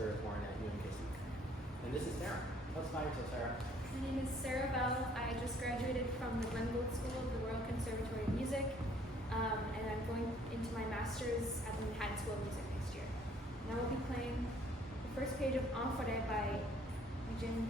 Professor of Horn at UMKC. And this is Sarah. Tell us about yourself, Sarah. My name is Sarah Bell. I just graduated from the Glengould School of the Royal Conservatory of Music, and I'm going into my master's at the Manhattan School of Music next year. And I will be playing the first page of En Forêt by Regin.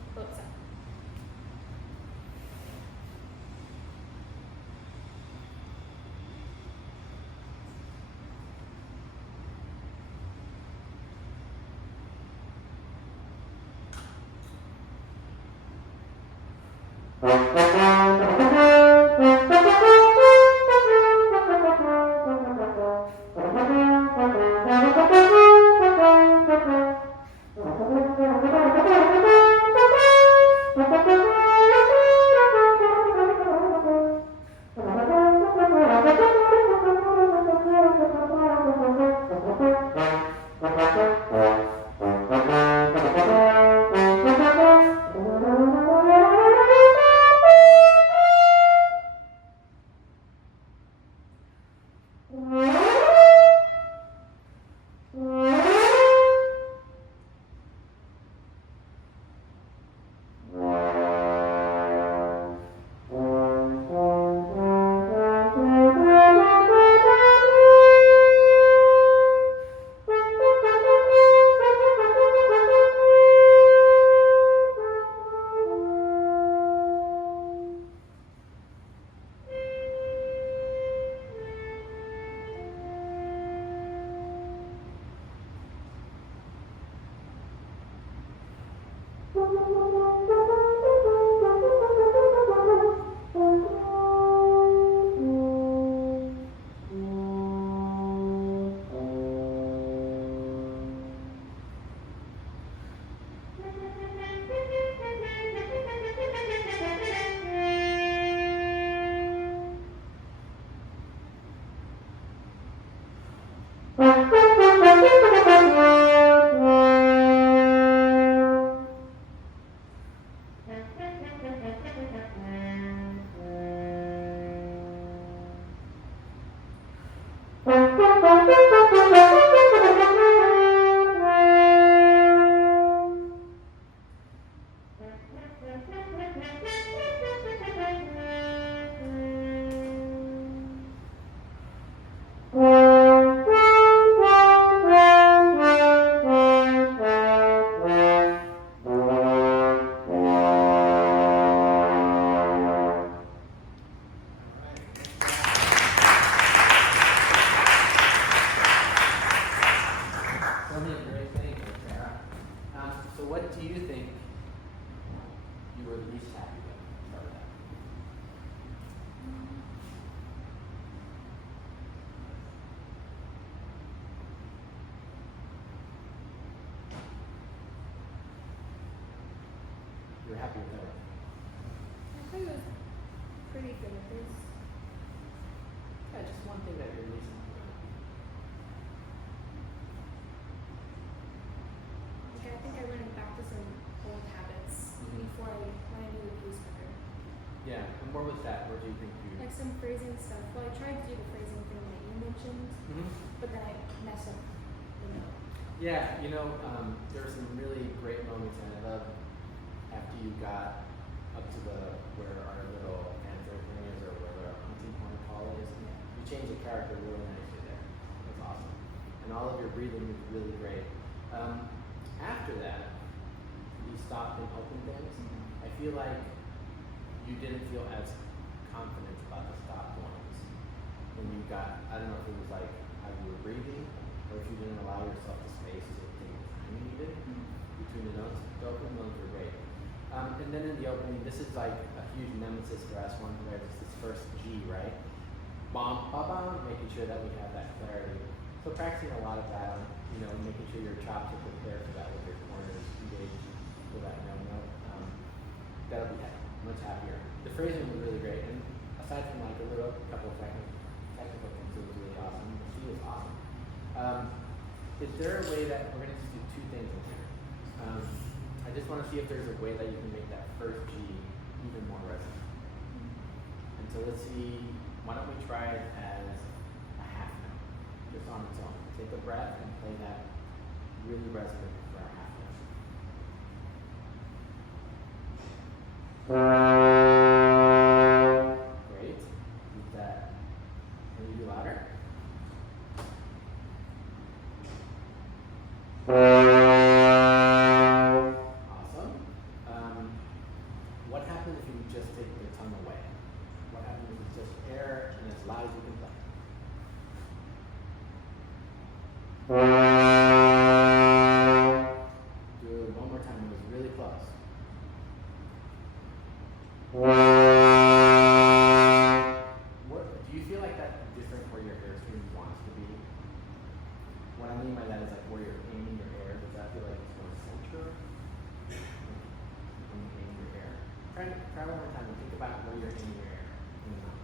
You're happy with that? I think it was pretty good at this. Yeah, just one thing that you're least happy with. Okay, I think I went back to some old habits before when I knew the piece better. Yeah, and what was that? Where do you think you... Like some phrasing stuff. Well, I tried to do the phrasing thing that you mentioned, but then I messed up the note. Yeah, you know, there were some really great moments, and I love after you got up to where our little answer thing is, or where our hunting point call is, you changed the character really nicely there. That's awesome. And all of your breathing was really great. After that, you stopped and opened things. I feel like you didn't feel as confident about the stop ones when you got, I don't know if it was like how you were breathing, or if you didn't allow yourself the space to take the time you needed between the notes. The opening notes were great. And then in the opening, this is like a huge nemesis for S1, where it's this first G, right? Bom, ba, bom, making sure that we have that clarity. So practicing a lot of that on, you know, making sure your chops are prepared for that with your corners engaged for that no note. That'll be much happier. The phrasing was really great, and aside from like a couple of technical things, it was really awesome. She was awesome. Is there a way that we're going to just do two things in here? I just want to see if there's a way that you can make that first G even more resonant. And so let's see, why don't we try it as a half note, just on its own. Take a breath and play that really resonant for a half try one more time and think about where you're aiming your air in the mouth.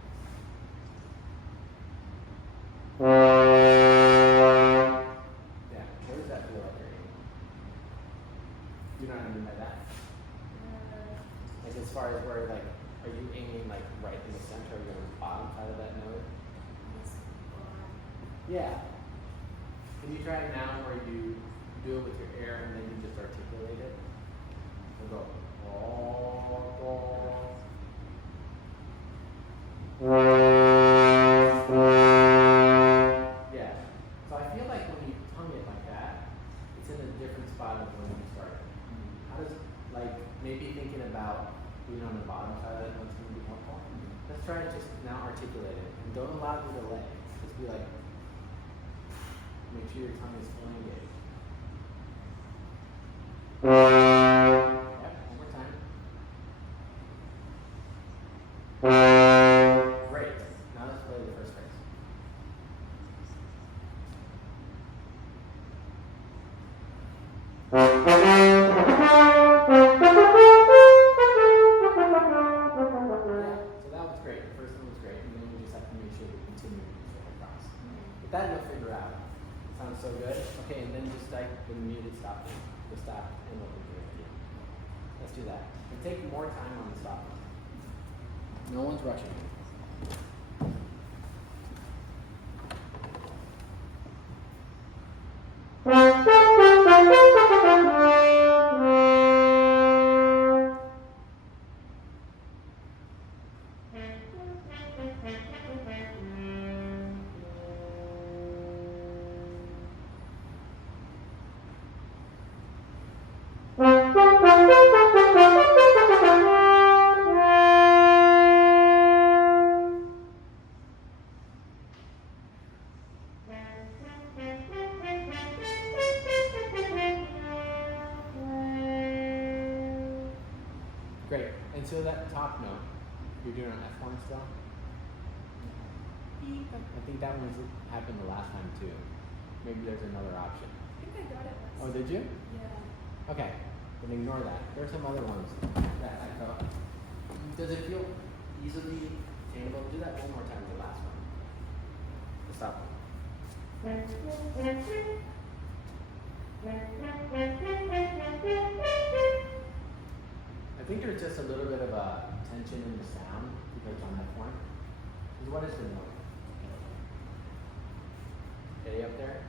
Yeah, where does that feel like you're aiming? You know what I mean by that? Like as far as where, like, are you aiming like right in the center, or are you on the bottom side of that note? Yeah. Can you try it now where you do it with your air and then you just articulate it? And go. Yeah. So I feel like when you tongue it like that, it's in a different spot of when you started. How does, like, maybe thinking about being on the bottom side of that note's going to be helpful? Let's try to just now articulate it. And don't allow the delay. Just be like, make sure your tongue is fully engaged. Yep, one more time. Great. Now let's play the first phrase. Yeah, so that was great. The first one was great, and then we just have to make sure we continue to use it across. But that you'll figure out. Sounds so good. Okay, and then just like the muted stop, the stop and open here. Let's do that. And take more time on the stop. No one's rushing. Great. And so that top note, you're doing an F1 still? I think that one happened the last time too. Maybe there's another option. I think I got it last Oh, did you? Yeah. Okay. Then ignore that. There are some other ones that I felt. Does it feel easily attainable? Do that one more time, the last one. The stop one. I think there's just a little bit of a tension in the sound because on that one. What is the note? Eddie up there?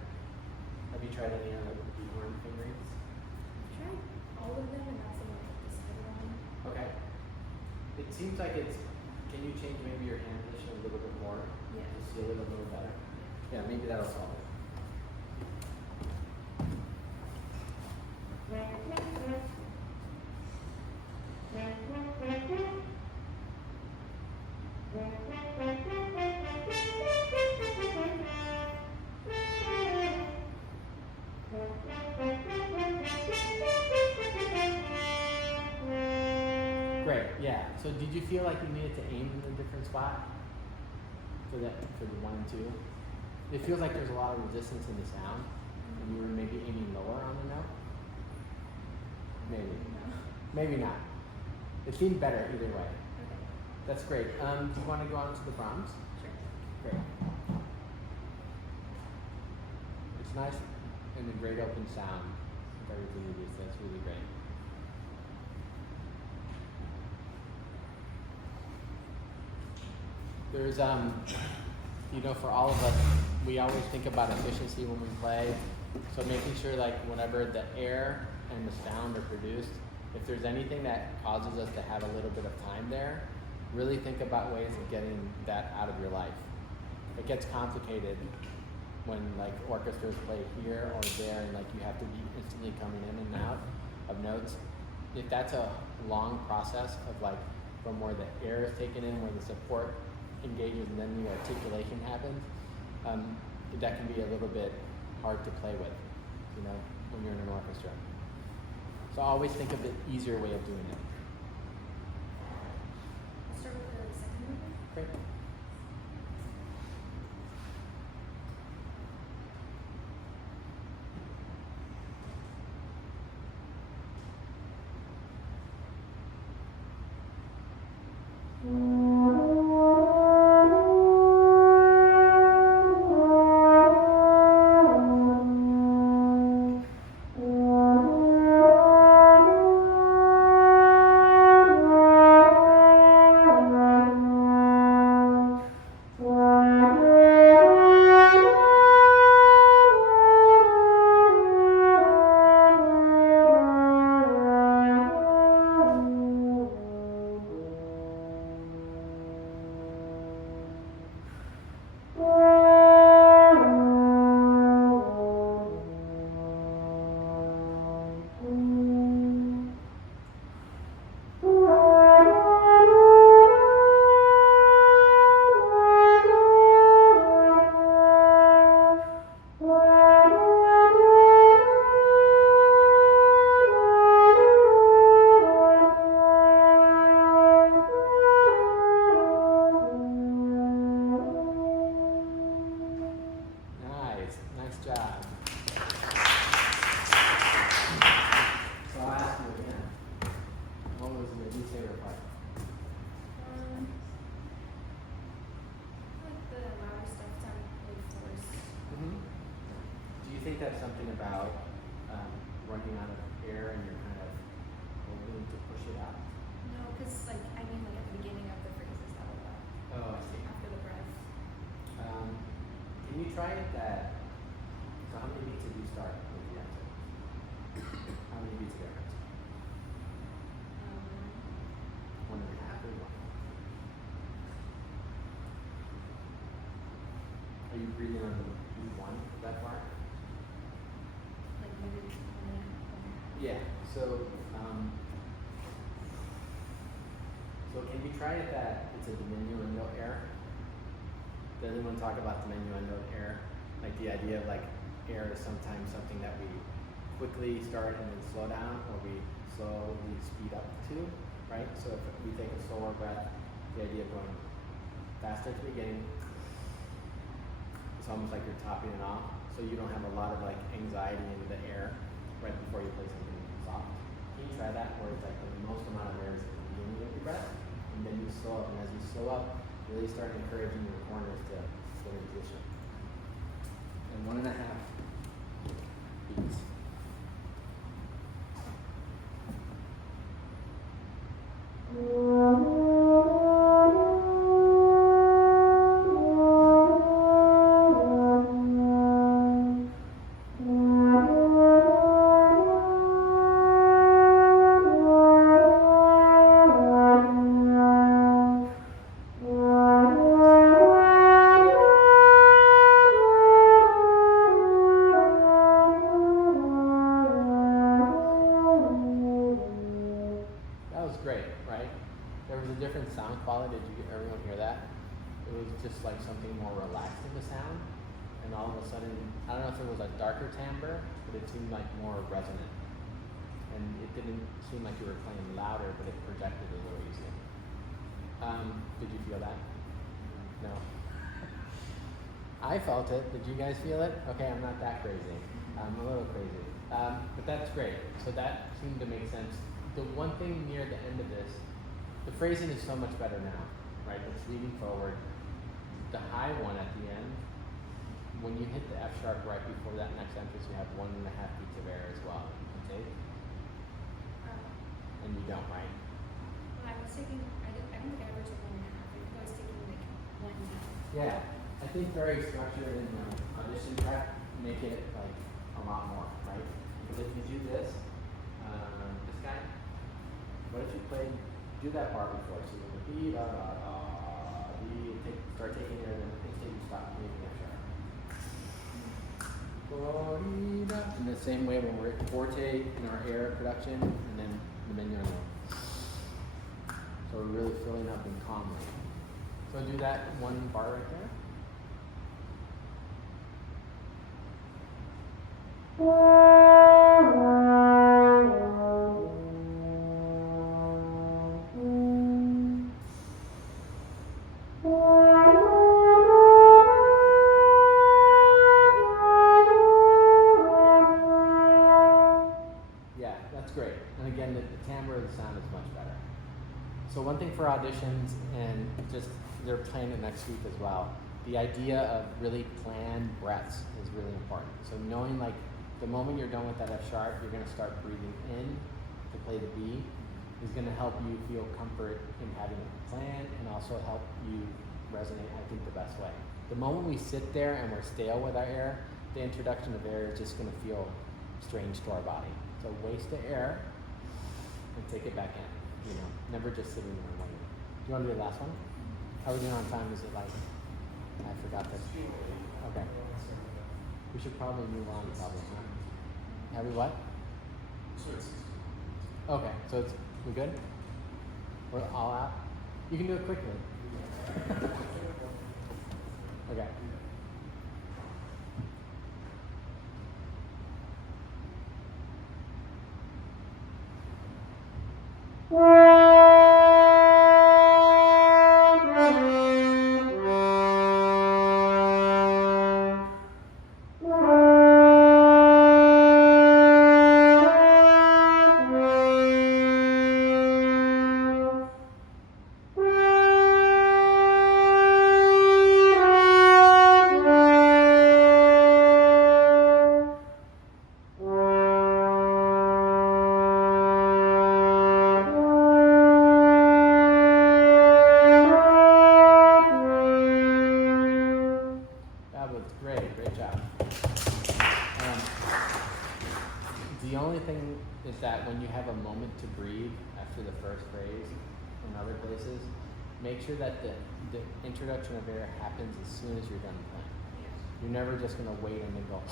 Have you tried any other horn fingerings? I've tried all of them, and that's the one I decided on. Okay. It seems like it's. Can you change maybe your hand position a little bit more? Yeah. To seal it a little better? Yeah, maybe that'll solve it. Great, yeah. So did you feel like you needed to aim in a different spot for the 1 and 2? It feels like there's a lot of resistance in the sound, and you were maybe aiming lower on the note. Maybe. No. Maybe not. It seemed better either way. Okay. That's great. Do you want to go on to the Brahms? Sure. Great. It's nice and a great open sound with everything you do, so that's really great. There's, you know, for all of us, we always think about efficiency when we play. So making sure, like, whenever the air and the sound are produced, if there's anything that causes us to have a little bit of time there, really think about ways of getting that out of your life. It gets complicated when, like, orchestras play here or there, and, like, you have to be instantly coming in and out of notes. If that's a long process of, like, from where the air is taken in, where the support engages, and then the articulation happens, that can be a little bit hard to play with, you know, when you're in an orchestra. So always think of the easier way of doing it. I'll start with the second movement. Great. talking about running out of air and you're kind of hoping to push it out? No, because like I mean like at the beginning of the phrases how about Oh, I see. after the breath. Can you try it that? So how many beats did you start with the answer? How many beats ago? 1.5 or 1? Are you breathing on the B1 that part? Like maybe Yeah. So can you try it that it's a diminuendo air? Does anyone talk about diminuendo air? Like the idea of like air is sometimes something that we quickly start and then slow down, or we slowly speed up to, right? So if we take a slower breath, the idea of going faster at the beginning, it's almost like you're topping it off, so you don't have a lot of like anxiety into the air right before you play something soft. Can you try that, where it's like the most amount of air is at the beginning of your breath, and then you slow up, and as you slow up, really start encouraging your corners to get in position. And 1.5 beats. Everyone hear that? It was just like something more relaxed in the sound, and all of a sudden, I don't know if it was a darker timbre, but it seemed like more resonant. And it didn't seem like you were playing louder, but it projected a little easier. Did you feel that? No? I felt it. Did you guys feel it? Okay, I'm not that crazy. I'm a little crazy. But that's great. So that seemed to make sense. The one thing near the end of this, the phrasing is so much better now, right? It's leading forward. The high one at the end, when you hit the F sharp right before that next entrance, you have 1.5 beats of air as well. Okay? And you don't, right? Well, I was taking, I don't think I ever took 1.5. I think I was taking like 1 beat. Yeah. I think very structured and audition prep make it like a lot more, right? Because if you do this guy, what if you do that part before? So you're B, da, da, da, B, start taking air, then until you stop making that sharp. In the same way when we're forte in our air production, and then the diminuendo. So we're really filling up and calmly. So do that one bar right there. Yeah, that's great. And again, the timbre of the sound is much better. So one thing for auditions, and just they're playing it next week as well, the idea of really planned breaths is really important. So knowing like the moment you're done with that F sharp, you're going to start breathing in to play the B is going to help you feel comfort in having a plan and also help you resonate, I think, the best way. The moment we sit there and we're stale with our air, the introduction of air is just going to feel strange to our body. So waste the air and take it back in, you know, never just sitting there and waiting. Do you want to do the last one? How are we doing on time? Is it like, I forgot this. Okay. We should probably move on, probably, huh? Have we what? Okay, so it's, we good? We're all out? You can do it quickly. Okay. that when you have a moment to breathe after the first phrase in other places, make sure that the introduction of air happens as soon as you're done playing. You're never just going to wait and then go.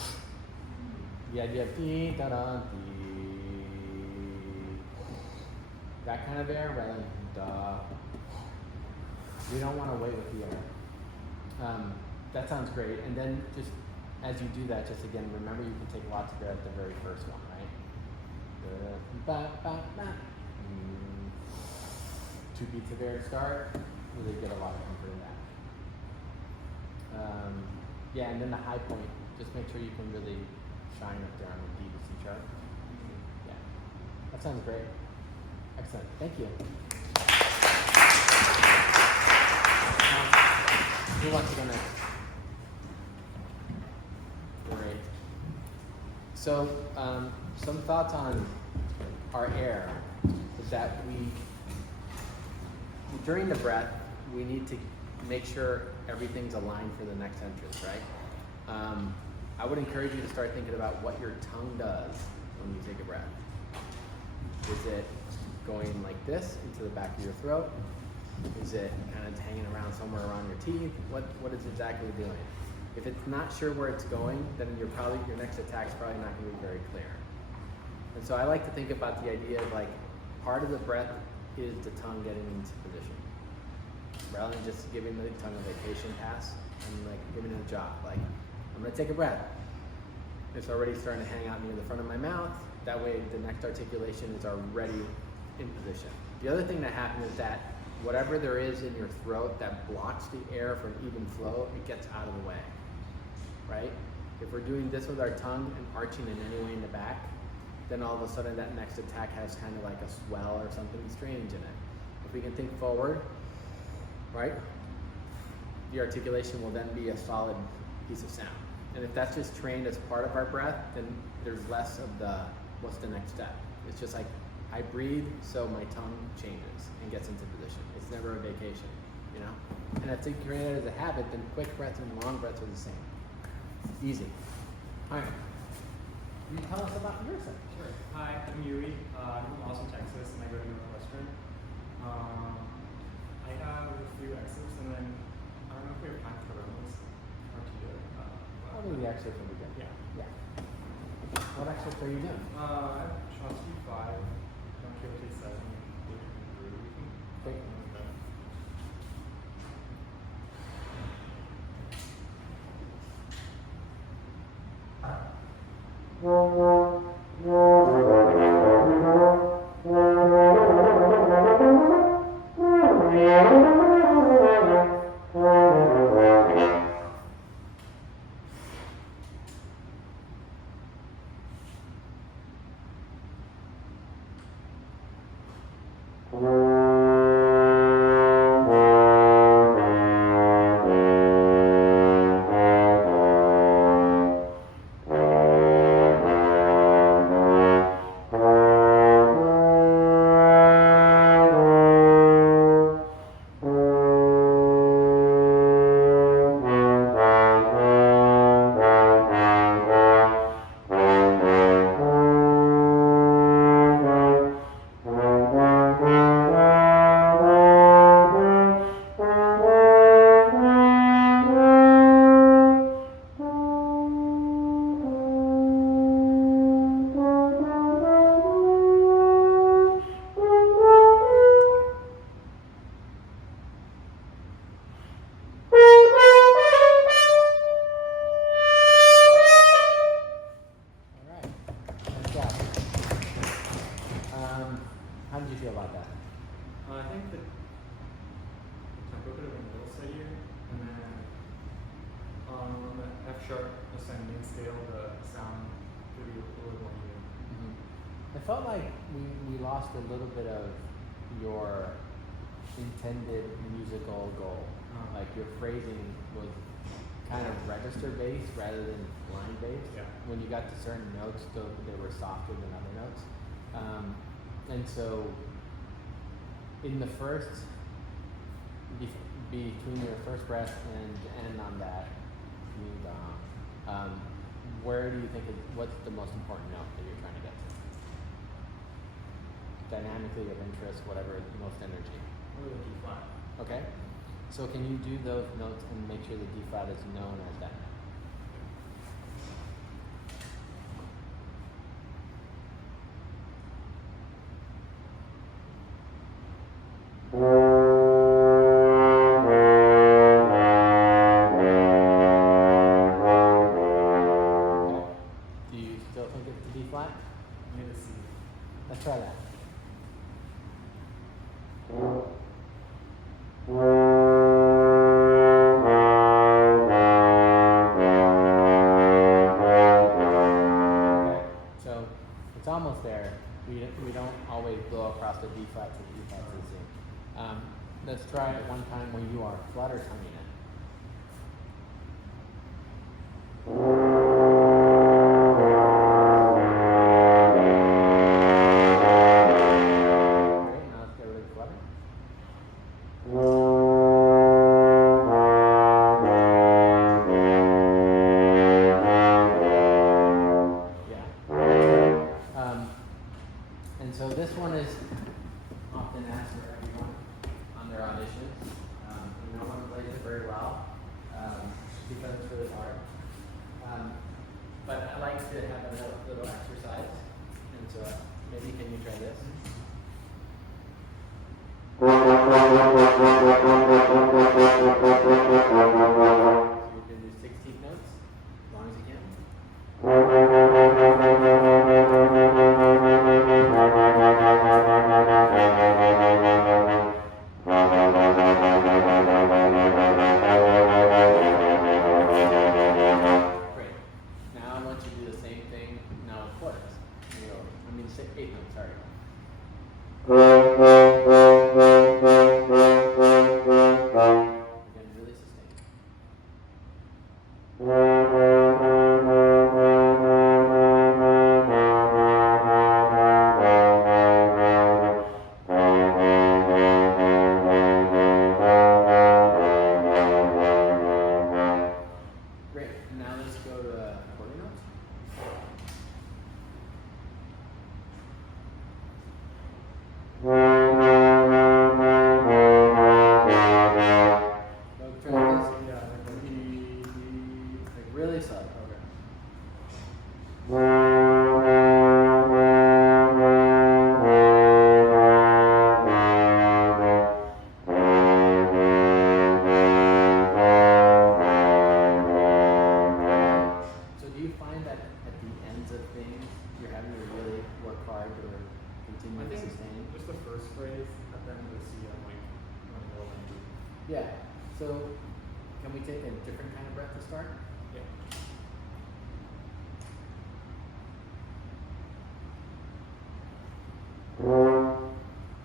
The idea of dee da da dee, that kind of air rather than da. We don't want to wait with the air. That sounds great. And then just as you do that, just again remember you can take lots of air at the very first one, right? Ba, ba, ba. 2 beats of air to start. Really get a lot of comfort in that. Yeah, and then the high point, just make sure you can really shine up there on the D to C chart. Yeah, that sounds great. Excellent, thank you. Who wants to go next? Great. So, some thoughts on our air is that during the breath, we need to make sure everything's aligned for the next entrance, right? I would encourage you to start thinking about what your tongue does when you take a breath. Is it going like this into the back of your throat? Is it kind of hanging around somewhere around your teeth? What is it exactly doing? If it's not sure where it's going, then your next attack's probably not going to be very clear. And so I like to think about the idea of like part of the breath is the tongue getting into position. Rather than just giving the tongue a vacation pass and like giving it a job. Like, I'm gonna take a breath. It's already starting to hang out near the front of my mouth. That way the next articulation is already in position. The other thing that happens is that whatever there is in your throat that blocks the air for an even flow, it gets out of the way, right? If we're doing this with our tongue and arching in any way in the back, then all of a sudden that next attack has kind of like a swell or something strange in it. If we can think forward, right? The articulation will then be a solid piece of sound. And if that's just trained as part of our breath, then there's less of the, what's the next step? It's just like, I breathe, so my tongue changes and gets into position. It's never a vacation, you know? And if you create it as a habit, then quick breaths and long breaths are the same. Easy. All right. Can you tell us about yourself? Sure. Hi, I'm Yui. I'm from Austin, Texas, and I go to Northwestern. I have a few excerpts, and then I don't know if we have time for those or to do it. I'll do the excerpt when we get. Yeah. Yeah. What excerpt are you doing? I have Chomsky 5, Don Quixote 7, Daydream 3. Okay. How did you feel about that? I think the tempo could have been a little steadier, and then on the F sharp ascending scale, the sound could be a little more even. I felt like we lost a little bit of your intended musical goal. Like your phrasing was kind of register based rather than line based. Yeah. When you got to certain notes, they were softer than other notes. And so in the first, between your first breath and end on that, where do you think, what's the most important note that you're trying to get to? dynamically of interest, whatever the most energy. Or the D flat. Okay? So can you do those notes and make sure the D flat is known as that? Do you still think it's the D flat? Maybe the C. Let's try that. Okay, so it's almost there. We don't always blow across the D flat to the E flat to the C. Let's try it one time where you are flutter tonguing it. Great, now let's get rid of the flutter. Yeah. And so this one is often asked for everyone on their auditions. No one plays it very well because it's really hard. But I like to have a little exercise. And so maybe can you try this? So you can do 16 notes as long as you can. Great. Now I want you to do the same thing now with quarters. You go, I mean 8 notes, sorry. Again, really sustained. Great. Now let's go to quarter notes. Go try this. Yeah, like the E, D. Like really slow. Okay. So do you find that at the ends of things you're having to really work hard to continue I to think sustain? just the first phrase at the end of the C, I'm like, rolling. Yeah. So can we take a different kind of breath to start? Yeah.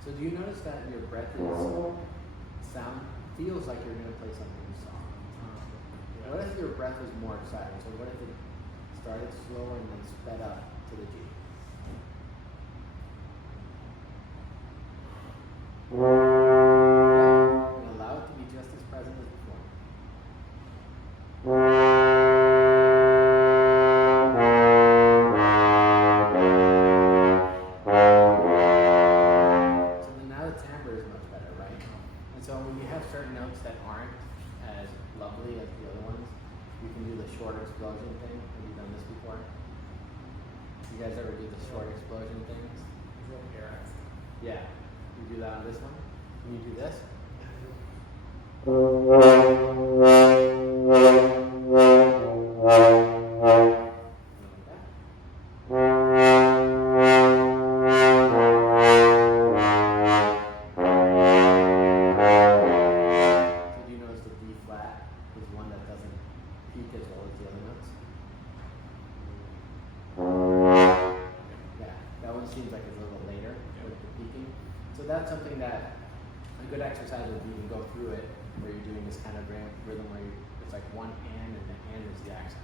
So do you notice that your breath is feels like you're gonna play something soft? Yeah. What if your breath was more exciting? So what if it started slower and then sped up to the G? And allow it to be just as present as before. So then now the timbre is much better, right? And so when you have certain notes that aren't as lovely as the other ones, you can do the short explosion thing. Have you done this before? You guys ever do the short explosion things? It's like air accent. Yeah. You do that on this one? Can you do this? Like that. So do you notice the D flat is one that doesn't peak as well as the other notes? Yeah, that one seems like it's a little later with the peaking. So that's something that a good exercise would be to go through it where you're doing this kind of rhythm where it's like one and the and is the accent.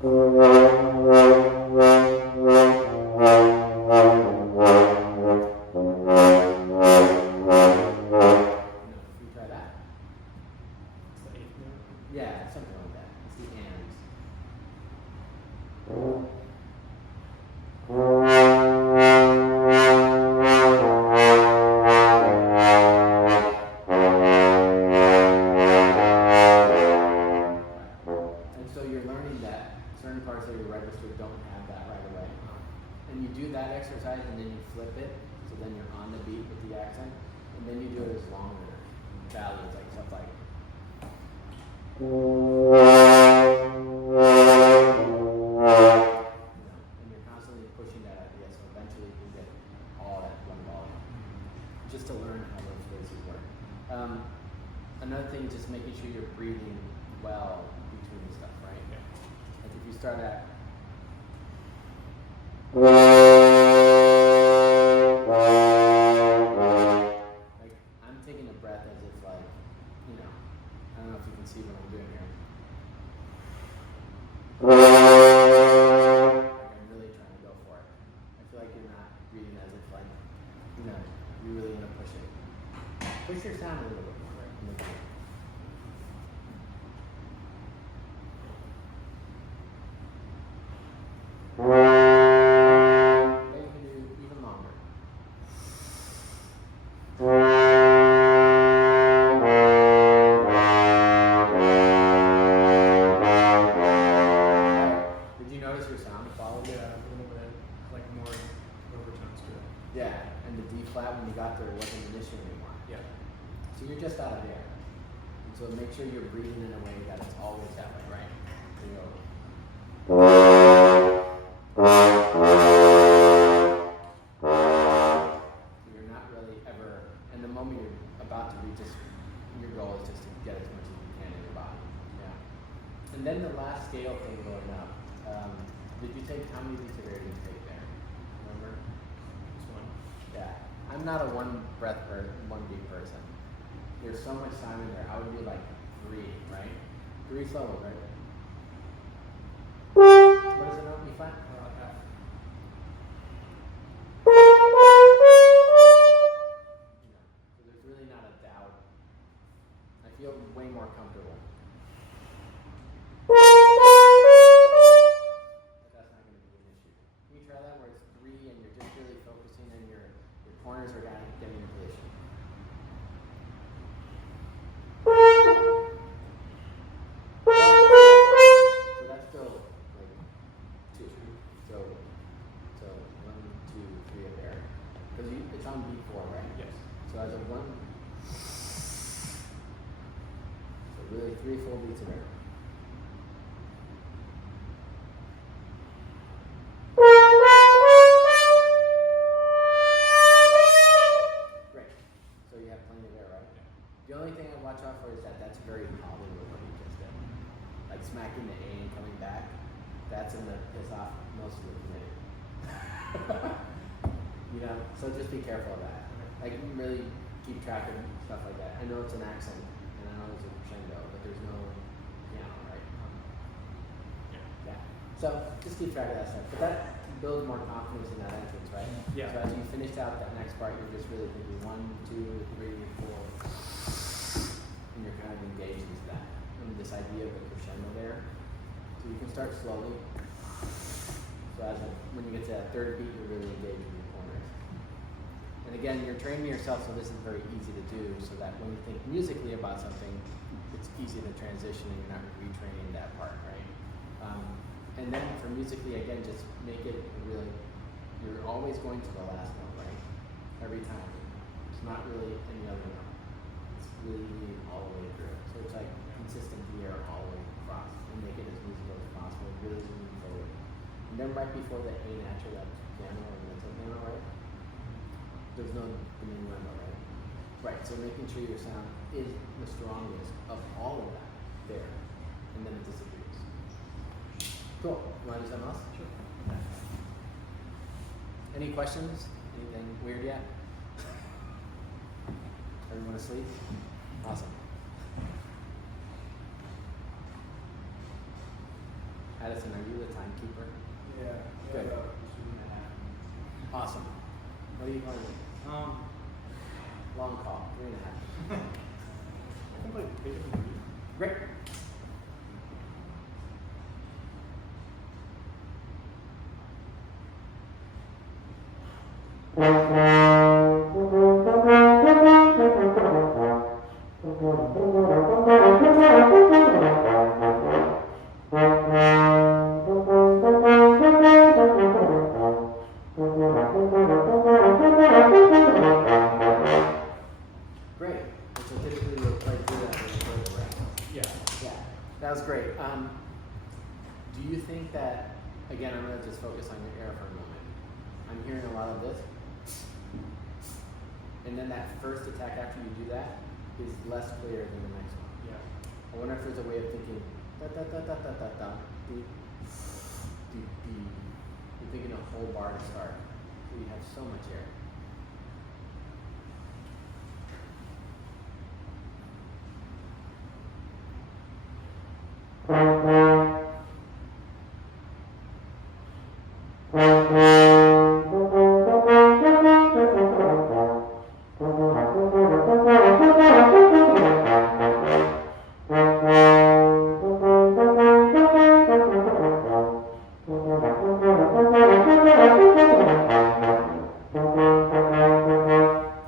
Can you try that? It's the eighth note. Yeah, something like that. It's the ands. exercise and then you flip it, so then you're on the beat with the accent, and then you do it as longer values, like stuff like. You know, and you're constantly pushing that idea, so eventually you can get all at one volume, just to learn how those phrases work. Another thing, just making sure you're breathing well between stuff, right? Yeah. Like if you start at like I'm taking a breath as if like, you know, I don't know if you can see what I'm doing here. Like I'm really trying to go for it. I feel like you're not breathing as if like, you know, you're really gonna push it. Push your sound a little bit more, right? In the beginning. Then you can do even longer. Did you notice your sound followed? Yeah, a little bit like more overtones to it. Yeah, and the D flat when you got there wasn't an issue anymore. Yeah. So you're just out of there. And so make sure you're breathing in a way that it's always that way, right? So you go. So you're not really ever, and the moment you're about to reach this, your goal is just to get as much as you can in your body. Yeah. And then the last scale thing going up. Did you take, how many beats of air did you take there? Remember? This one. Yeah. I'm not a one beat person. There's so much time in there. I would be like 3, right? 3 solo, right? What is it on B flat? F. You know, so there's really not a doubt. I feel way more comfortable. But that's not going to be an issue. Can you try that where it's 3 and you're just really focusing and your corners are getting in position? So that's still like 2. So 1, 2, 3 up there. Because it's on B4, right? Yes. So as a 1, so really 3 full beats of air. Great. So you have plenty of air, right? Yeah. The only thing I watch out for is that that's very Hollywood what you just did. Like smacking the A and coming back. That's in the piss off most of the committee. You know, so just be careful of that. Like really keep track of stuff like that. I know it's an accent and I know it's a crescendo, but there's no piano, right? Yeah. Yeah. So just keep track of that stuff. But that builds more confidence in that entrance, right? Yeah. So as you finish out that next part, you're just really thinking 1, 2, 3, 4, and you're kind of engaged into that. And this idea of a crescendo there. So you can start slowly. So when you get to that third beat, you're really engaged with your corners. And again, you're training yourself, so this is very easy to do, so that when you think musically about something, it's easy to transition and you're not retraining that part, right? And then for musically, again, just make it really, you're always going to the last note, right? Every time. It's not really any other note. It's really leading all the way through. So it's like consistent here all the way across and make it as musical as possible, really moving forward. And then right before the A natural, that piano or mental piano, right? There's no diminuendo, right? Right, so making sure your sound is the strongest of all of that there, and then it disappears. Cool. You want to do something else? Sure. Okay. Any questions? Anything weird yet? Everyone asleep? Awesome. Addison, are you the timekeeper? Yeah. Good. Awesome. What are you going with? Long call, 3.5. I think like take it from you. Great. Great. And so typically you'll play through that in the round. Yeah. Yeah, that was great. Do you think that, again, I'm going to just focus on your air for a moment. I'm hearing a lot of this. And then that first attack after you do that is less clear than the next one. Yeah. I wonder if there's a way of thinking, da da da da da da da, beep, beep, beep. You're thinking a whole bar to start. So you have so much air.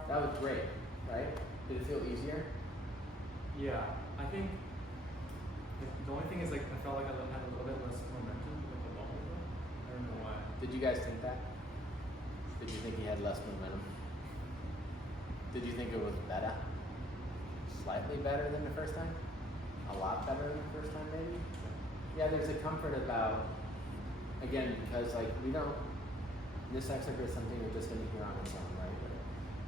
That was great, right? Did it feel easier? Yeah. I think the only thing is like I felt like I had a little bit less momentum with the ball. I don't know why. Did you guys think that? Did you think he had less momentum? Did you think it was better? Slightly better than the first time? A lot better than the first time, maybe? Yeah, there's a comfort about, again, because like we don't, this excerpt is something we're just going to hear on its own, right? But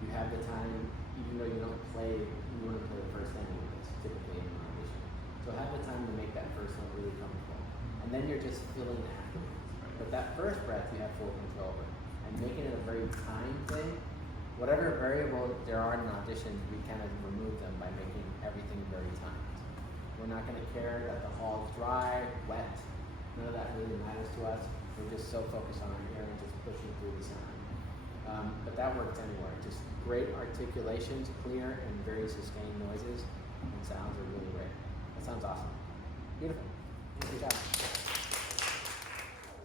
you have the time, even though you don't play, you want to play the first inning, it's typically in an audition. So have the time to make that first note really comfortable. And then you're just feeling it afterwards. But that first breath you have full control over. And making it a very time thing, whatever variable there are in an audition, we kind of remove them by making everything very timed. We're not going to care that the hall's dry, wet, none of that really matters to us. We're just so focused on our ear and just pushing through the sound. But that works anywhere. Just great articulations, clear and very sustained noises, and sounds are really great. That sounds awesome. Beautiful. Good job.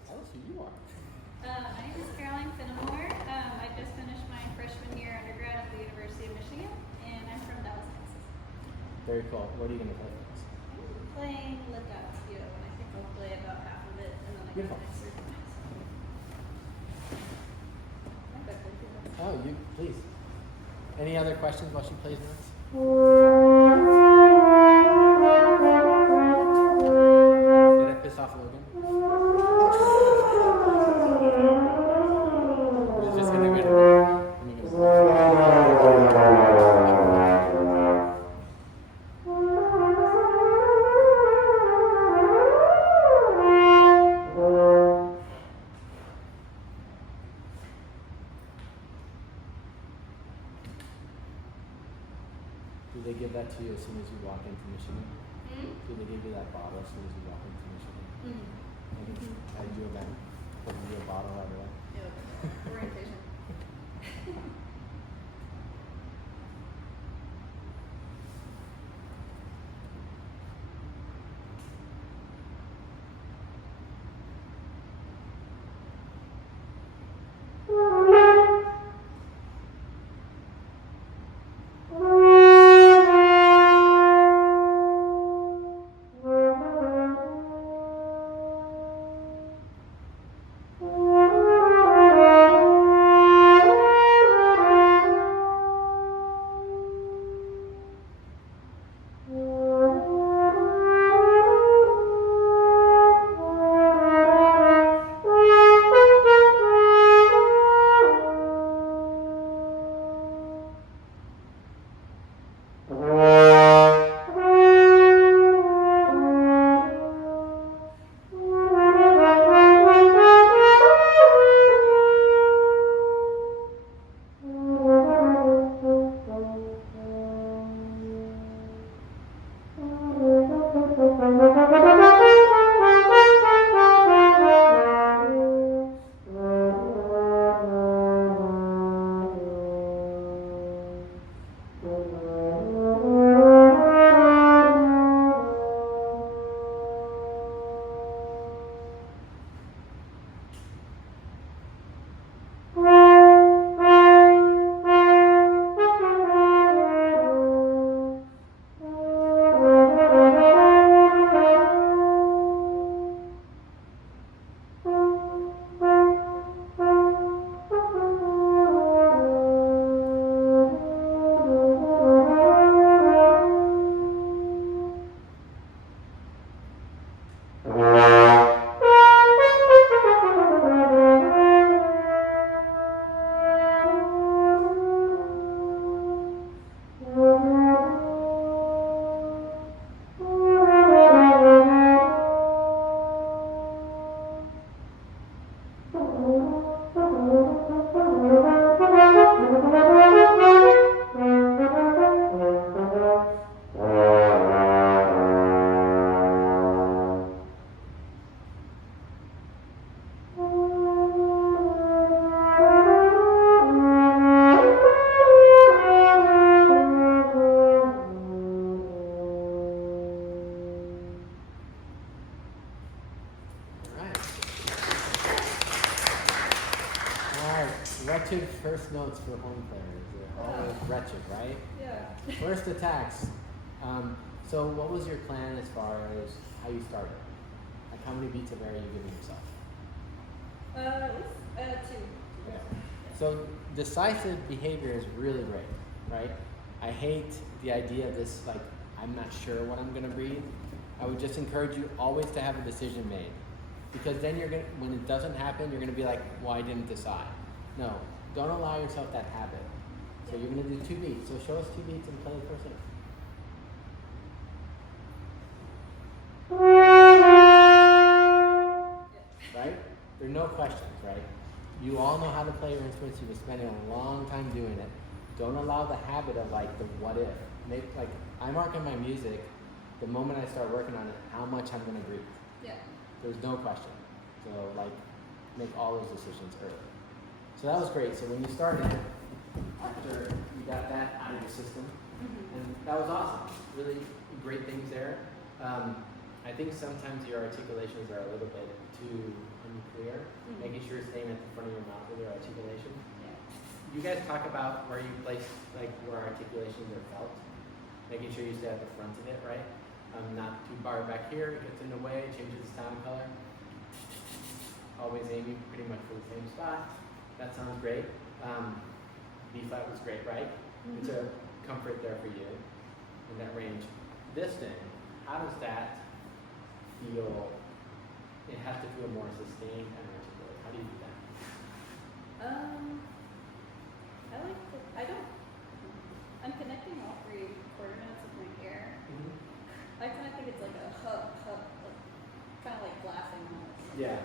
Tell us who you are. My name is Caroline Finnemore. I just finished my freshman year undergrad at the University of Michigan, and I'm from Dallas, Texas. Very cool. What are you going to play for us? I'm playing Legato, and I think I'll play about half of it, and then I Beautiful. got an extra tonight. Oh, you please. Any other questions while she plays notes? Did I piss off Logan? We're just gonna go to Do they give that to you as soon as you walk into Michigan? Do they give you that bottle as soon as you walk into Michigan? I do a bang. Put you a bottle right away. Yep. Orientation. wretched first notes for horn players. They're always wretched, right? Yeah. First attacks. So what was your plan as far as how you started? Like how many beats of air are you giving yourself? It was 2. Okay. So decisive behavior is really great, right? I hate the idea of this, like, I'm not sure what I'm gonna breathe. I would just encourage you always to have a decision made. Because then you're gonna, when it doesn't happen, you're gonna be like, well, I didn't decide. No, don't allow yourself that habit. So you're gonna do 2 beats. So show us 2 beats and play the first note. Right? There are no questions, right? You all know how to play your instruments. You've been spending a long time doing it. Don't allow the habit of like the what if. Like I mark in my music the moment I start working on it how much I'm gonna breathe. Yeah. There's no question. So like make all those decisions early. So that was great. So when you started, after you got that out of your system, and that was awesome. Really great things there. I think sometimes your articulations are a little bit too unclear, making sure you're staying at the front of your mouth with your articulation. Yeah. You guys talk about where you place, like where articulations are felt, making sure you stay at the front of it, right? Not too far back here, it gets in the way, changes the sound color. Always aiming pretty much for the same spot. That sounds great. B flat was great, right? It's a comfort there for you in that range. This thing, how does that feel? It has to feel more sustained and articulate. How do you do that? I'm connecting all 3 quarter notes with my air. I kind of think it's like a hub, kind of like laughing notes. Yeah.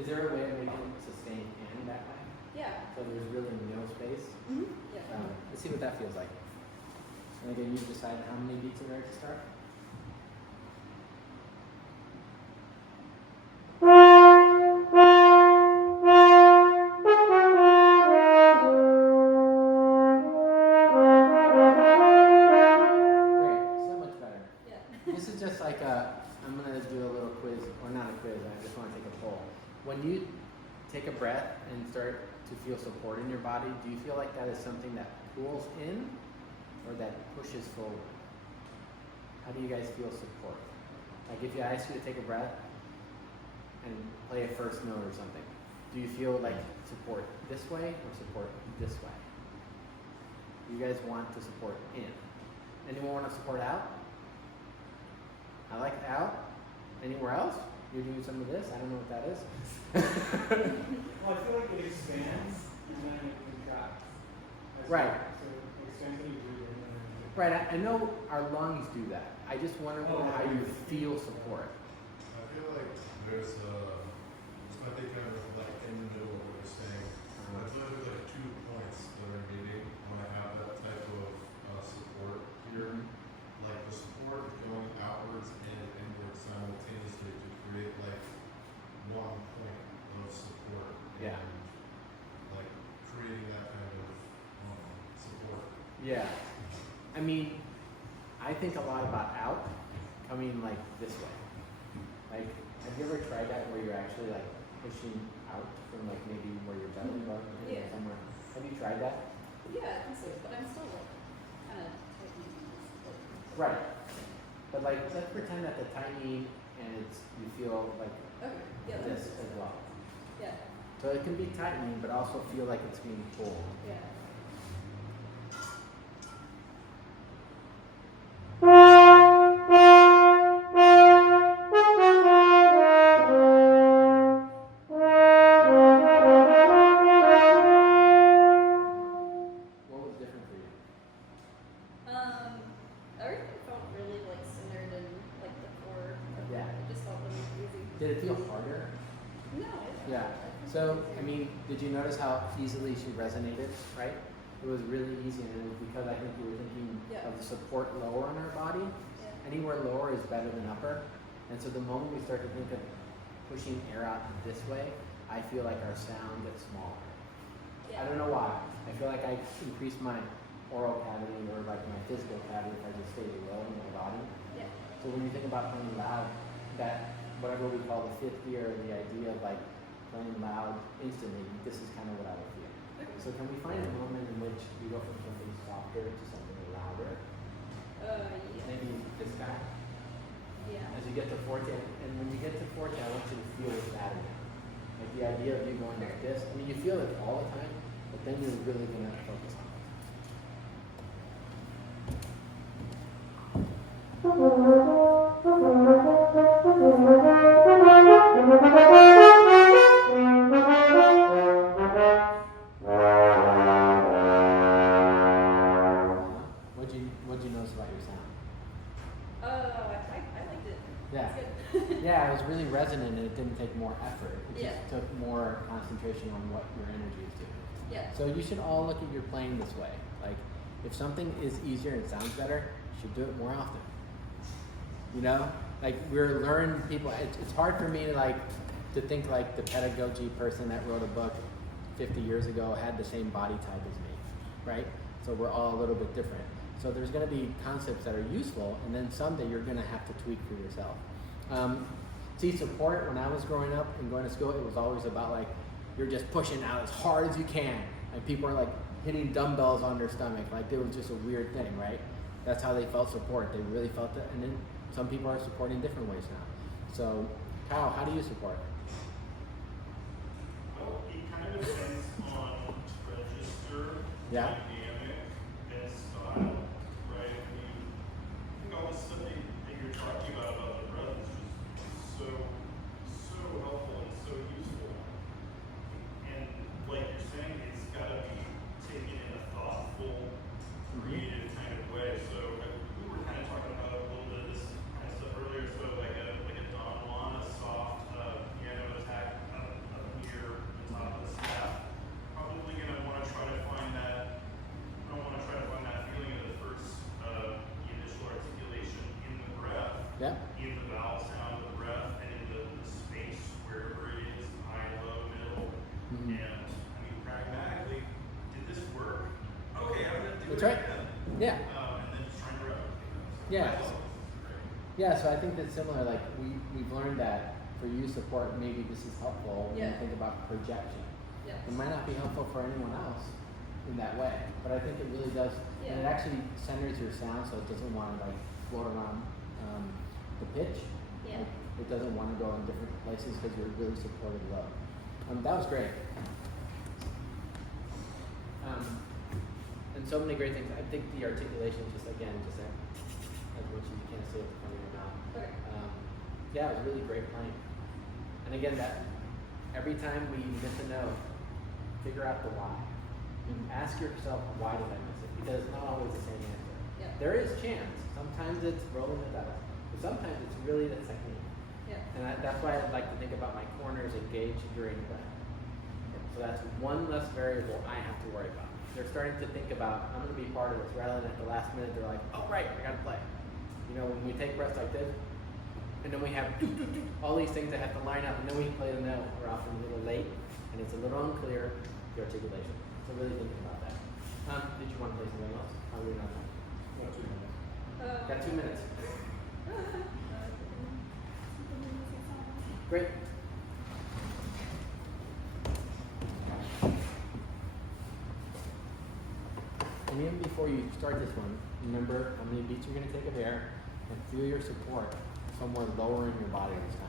Is there a way of making it sustained and that way? Yeah. So there's really no space? Yeah. Let's see what that feels like. And again, you decide how many beats of air to start. I'm going to do a little quiz, or not a quiz, I just want to take a poll. When you take a breath and start to feel support in your body, do you feel like that is something that pulls in or that pushes forward? How do you guys feel support? Like if I ask you to take a breath and play a first note or something, do you feel like support this way or support this way? You guys want to support in. Anyone want to support out? I like out. Anywhere else? You're doing some of this? I don't know what that is. Well, I feel like it expands and then it contracts. Right. So it expands when you breathe in and then it Right, I know our lungs do that. I just wonder how you feel support. I feel like there's I think kind of like in the middle of what you're saying. I feel like there's like 2 points that are meeting when I have that type of support here. Like the support going outwards and inwards simultaneously to create like 1 point of support. Yeah. And like creating that kind of support. Yeah. I mean, I think a lot about out coming like this way. Like, have you ever tried that where you're actually like pushing out from like maybe where your belly button is or Yeah. somewhere? Have you tried that? Yeah, I think so, but I'm still like kind of tightening this. Right. But like, let's pretend that the tightening and you feel like Okay. Yeah. this as well. Yeah. So it can be tightening, but also feel like it's being pulled. Yeah. What was different for you? Everything felt really like centered in like the core. Yeah. It just felt really easy. Did it feel harder? No. Yeah. So, I mean, did you notice how easily she resonated, right? It was really easy, and it was because I think you were thinking Yeah. of the support lower in our body. Yeah. Anywhere lower is better than upper. And so the moment we start to think of pushing air out this way, I feel like our sound gets smaller. Yeah. I don't know why. I feel like I increase my oral cavity or like my physical cavity if I just stay low in my body. Yeah. So when you think about playing loud, that whatever we call the 5th gear, the idea of like playing loud instantly, this is kind of what I would feel. So can we find a moment in which we go from something softer to something louder? Yeah. Maybe this guy. Yeah. As you get to forte, and when you get to forte, I want you to feel that again. Like the idea of you going like this. I mean, you feel it all the time, but then you're really gonna focus on it. What'd you notice about your sound? I liked it. Yeah. It's good. Yeah, it was really resonant and it didn't take more effort. It Yeah. just took more concentration on what your energy is doing. Yeah. So you should all look at your playing this way. Like, if something is easier and sounds better, you should do it more often. You know? Like, we're learning people, it's hard for me to think like the pedagogy person that wrote a book 50 years ago had the same body type as me, right? So we're all a little bit different. So there's going to be concepts that are useful, and then some that you're going to have to tweak for yourself. See, support, when I was growing up and going to school, it was always about like, you're just pushing out as hard as you can, and people are like hitting dumbbells on their stomach, like it was just a weird thing, right? That's how they felt support. They really felt it, and then some people are supporting different ways now. So, Kyle, how do you support? Well, it kind of depends on register, Yeah. dynamic, and style, right? I mean, I think all this stuff that you're talking about the breath is just so helpful and so useful. And like you're saying, it's got to be taken in a thoughtful, creative kind of way. So we were kind of talking about a little bit of this kind of stuff earlier. So like a Don Juan, a soft piano attack up here on top of the staff. Probably gonna want to try to find that. I don't want to try to find that feeling of the first, the initial articulation in the breath, Yeah. in the vowel sound of the breath, and in the space wherever it is, high, low, middle. Mhm. And I mean, pragmatically, did this work? Okay, I'm gonna do That's it right. again. Yeah. And then just trying to replicate that. Yeah. I love it. It's great. Yeah, so I think that's similar. Like we've learned that for you support, maybe this is helpful when you Yeah. think about projection. Yeah. It might not be helpful for anyone else in that way, but I think it really does, and it Yeah. actually centers your sound so it doesn't want to like float around the pitch. Yeah. Like, it doesn't want to go in different places because you're really supported low. That was great. And so many great things. I think the articulation just as much as you can say at the front of your mouth. Okay. Yeah, it was really great playing. And again, that every time we miss a note, figure out the why. And ask yourself, why did I miss it? Because it's not always the same answer. Yeah. There is chance. Sometimes it's rolling the dice, but sometimes it's really the technique. Yeah. And that's why I like to think about my corners engaged during breath. So that's one less variable I have to worry about. They're starting to think about, I'm going to be part of this, rather than at the last minute they're like, oh right, I got to play. You know, when we take breaths like this, and then we have all these things that have to line up, and then we play the note. We're often a little late, and it's a little unclear, the articulation. So really thinking about that. Did you want to play something else? How are we not done? About 2 minutes. Got 2 minutes. Great. And even before you start this one, remember how many beats you're going to take of air and feel your support somewhere lower in your body this time.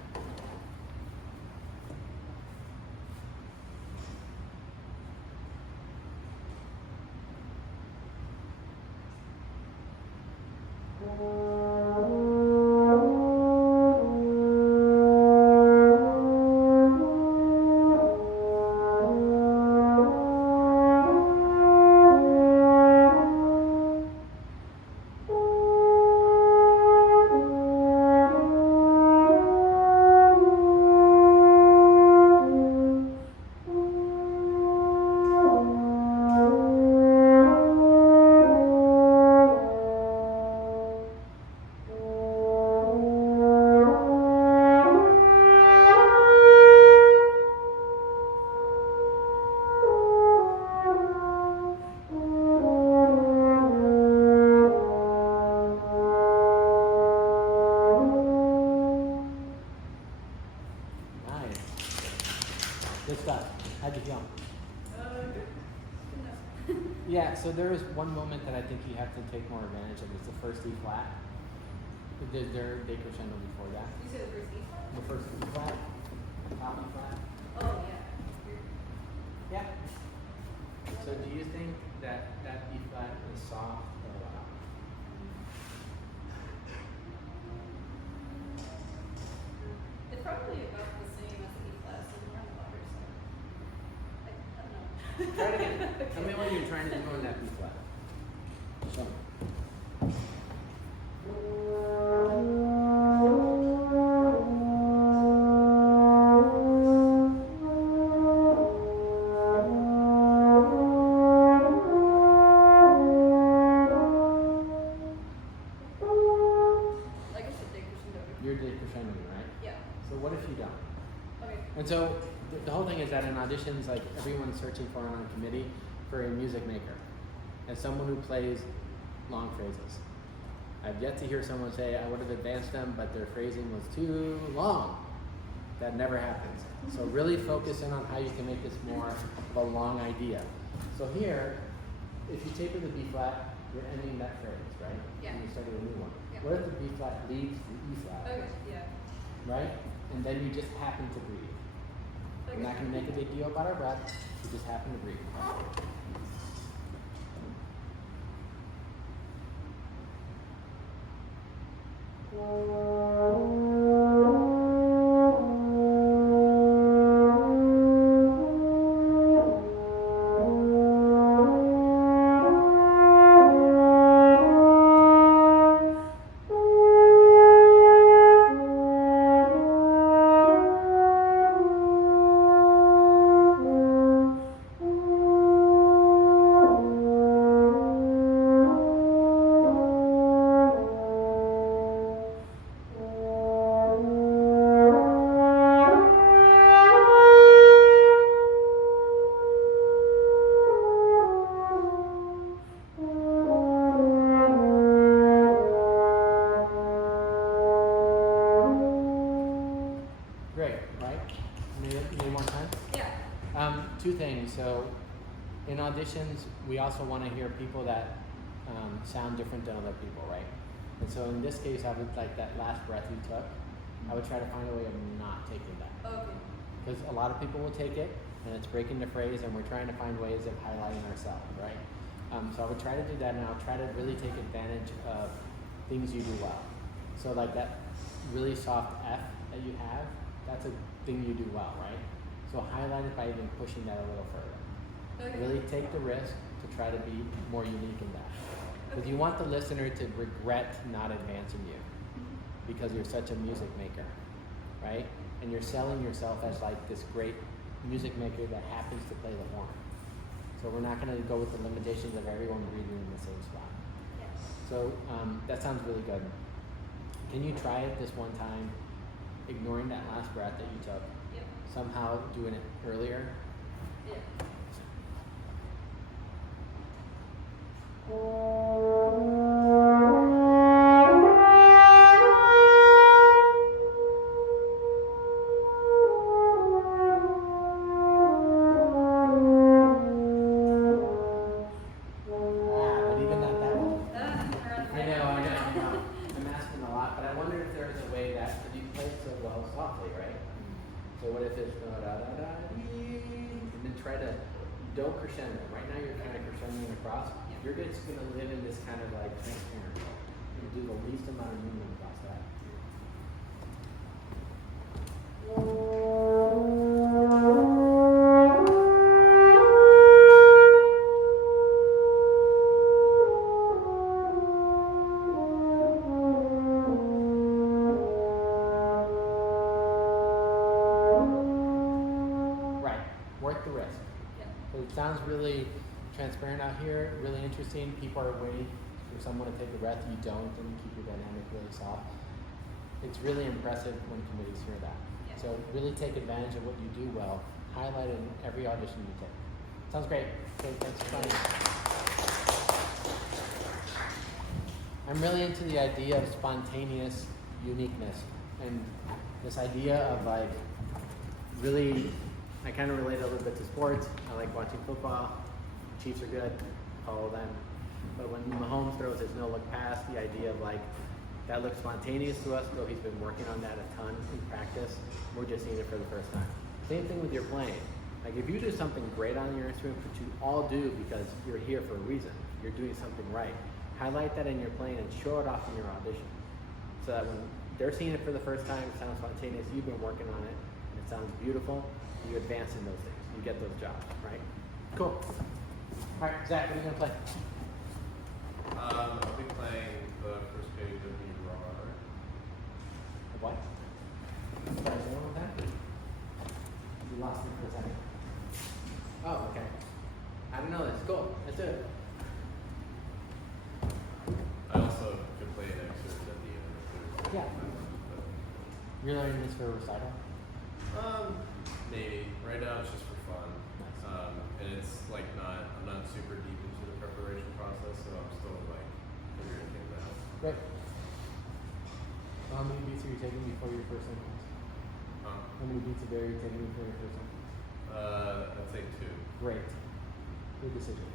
Yeah, so there is one moment that I think you have to take more advantage of. It's the first E flat. There's their decrescendo before that. You say the first E flat? The first E flat, top E flat. Oh yeah. Yeah. So do you think that that E flat is soft or loud? It's probably about the same as the E flat, so more on the louder side. I don't know. Try it again. Tell me what you're trying to do on that B flat. Show me. I guess the decrescendo. You're decrescendoing, right? Yeah. So what if you don't? Okay. And so the whole thing is that in auditions, like everyone's searching for on a committee for a music maker and someone who plays long phrases. I've yet to hear someone say, I would have advanced them, but their phrasing was too long. That never happens. So really focus in on how you can make this more of a long idea. So here, if you taper the B flat, you're ending that phrase, right? Yeah. And you're starting a new one. Yeah. What if the B flat leads the E flat? Okay. Yeah. Right? And then you just happen to breathe. Okay. I'm not going to make a big deal about our breath. You just happen to breathe. Great, right? Maybe one time? Yeah. Two things. So in auditions, we also want to hear people that sound different than other people, right? And so in this case, I would like that last breath you took, I would try to find a way of not taking that. Okay. Because a lot of people will take it, and it's breaking the phrase, and we're trying to find ways of highlighting ourselves, right? So I would try to do that, and I'll try to really take advantage of things you do well. So like that really soft F that you have, that's a thing you do well, right? So highlight it by even pushing that a little further. Okay. Really take the risk to try to be more unique in that. Because you want the listener to regret not advancing you because you're such a music maker, right? And you're selling yourself as like this great music maker that happens to play the horn. So we're not going to go with the limitations of everyone breathing in the same spot. Yes. So that sounds really good. Can you try it this one time, ignoring that last breath that you took, Yep. somehow doing it earlier? Yeah. But even not that one. I I know. I'm asking a lot, but I wonder if there's a way that, because you play it so well softly, right? So what if it's da da da da dee, and then try to, don't crescendo. Right now you're kind of crescendoing across. You're just going to live in this kind of like transparent. You do the least amount of movement across that. Right. Work the risk. Yeah. So it sounds really transparent out here, really interesting. People are waiting for someone to take a breath. You don't, and you keep your dynamic really soft. It's really impressive when committees hear that. Yeah. So really take advantage of what you do well. Highlight it in every audition you take. Sounds great. Okay, thanks for coming. I'm really into the idea of spontaneous uniqueness and this idea of like really, I kind of relate a little bit to sports. I like watching football. Chiefs are good. follow them. But when Mahomes throws his no look pass, the idea of like that looks spontaneous to us, though he's been working on that a ton in practice. We're just seeing it for the first time. Same thing with your playing. Like if you do something great on your instrument, which you all do because you're here for a reason, you're doing something right. Highlight that in your playing and show it off in your audition, so that when they're seeing it for the first time, it sounds spontaneous. You've been working on it, and it sounds beautiful. You advance in those things. You get those jobs, right? Cool. All right, Zach, what are you gonna play? I'll be playing the first page of the raw. What? Sorry, one more time? You lost me for a second. Oh, okay. I don't know this. Cool. Let's do it. I also could play an excerpt at the end if there's Yeah. but, You're learning this for a recital? maybe. Right now it's just for fun. Nice. And it's like I'm not super deep into the preparation process, so I'm still like figuring things out. Great. How many beats are you taking before your first sentence? How many beats a day are you taking before your first sentence? I'd say 2. Great. Good decision.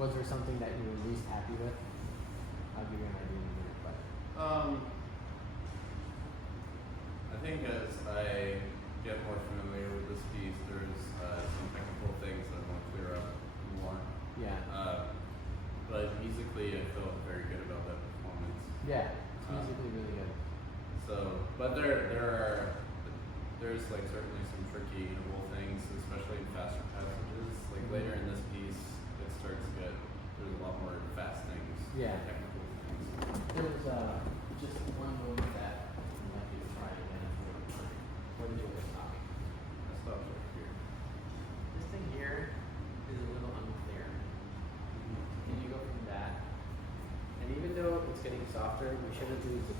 was there something that you were least happy with? I'll give you an idea in a minute, but I think as I get more familiar with this piece, there's some technical things that I want to clear up more. yeah, But musically, I felt very good about that performance. yeah, it's musically really good. So, but there's like certainly some tricky interval things, especially in faster passages. Like later in this piece, it starts to get there's a lot more fast things, Yeah. technical things. There was just one moment that I'd like you to try again if you don't mind. Where did you stop? I stopped right here. This thing here is a little unclear. Can you go from that? And even though it's getting softer, we shouldn't lose the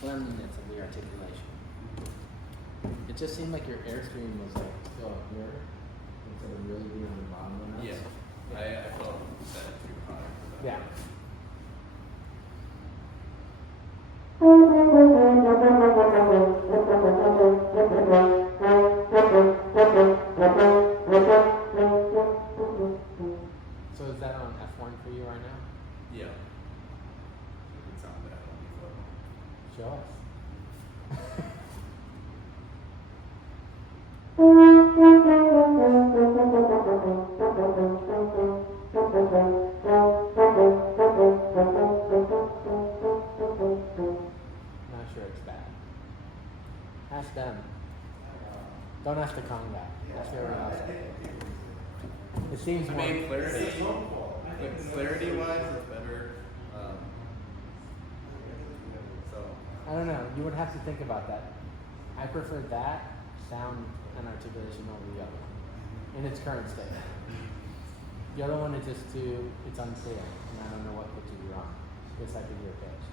cleanliness of the articulation. It just seemed like your airstream was like still up here instead of really being on the bottom of the nuts. Yeah, I felt set too high for that. Yeah. So is that on F1 for you right now? Yeah. It didn't sound bad on me, but Show us. Not sure it's bad. Ask them. Don't ask the con guy. Ask everyone else. It seems I more. mean, clarity wise, it's better. So I don't know. You would have to think about that. I prefer that sound and articulation over the other one in its current state. The other one is just too. It's unclear, and I don't know what pitches you're on. Yes, I can hear pitch,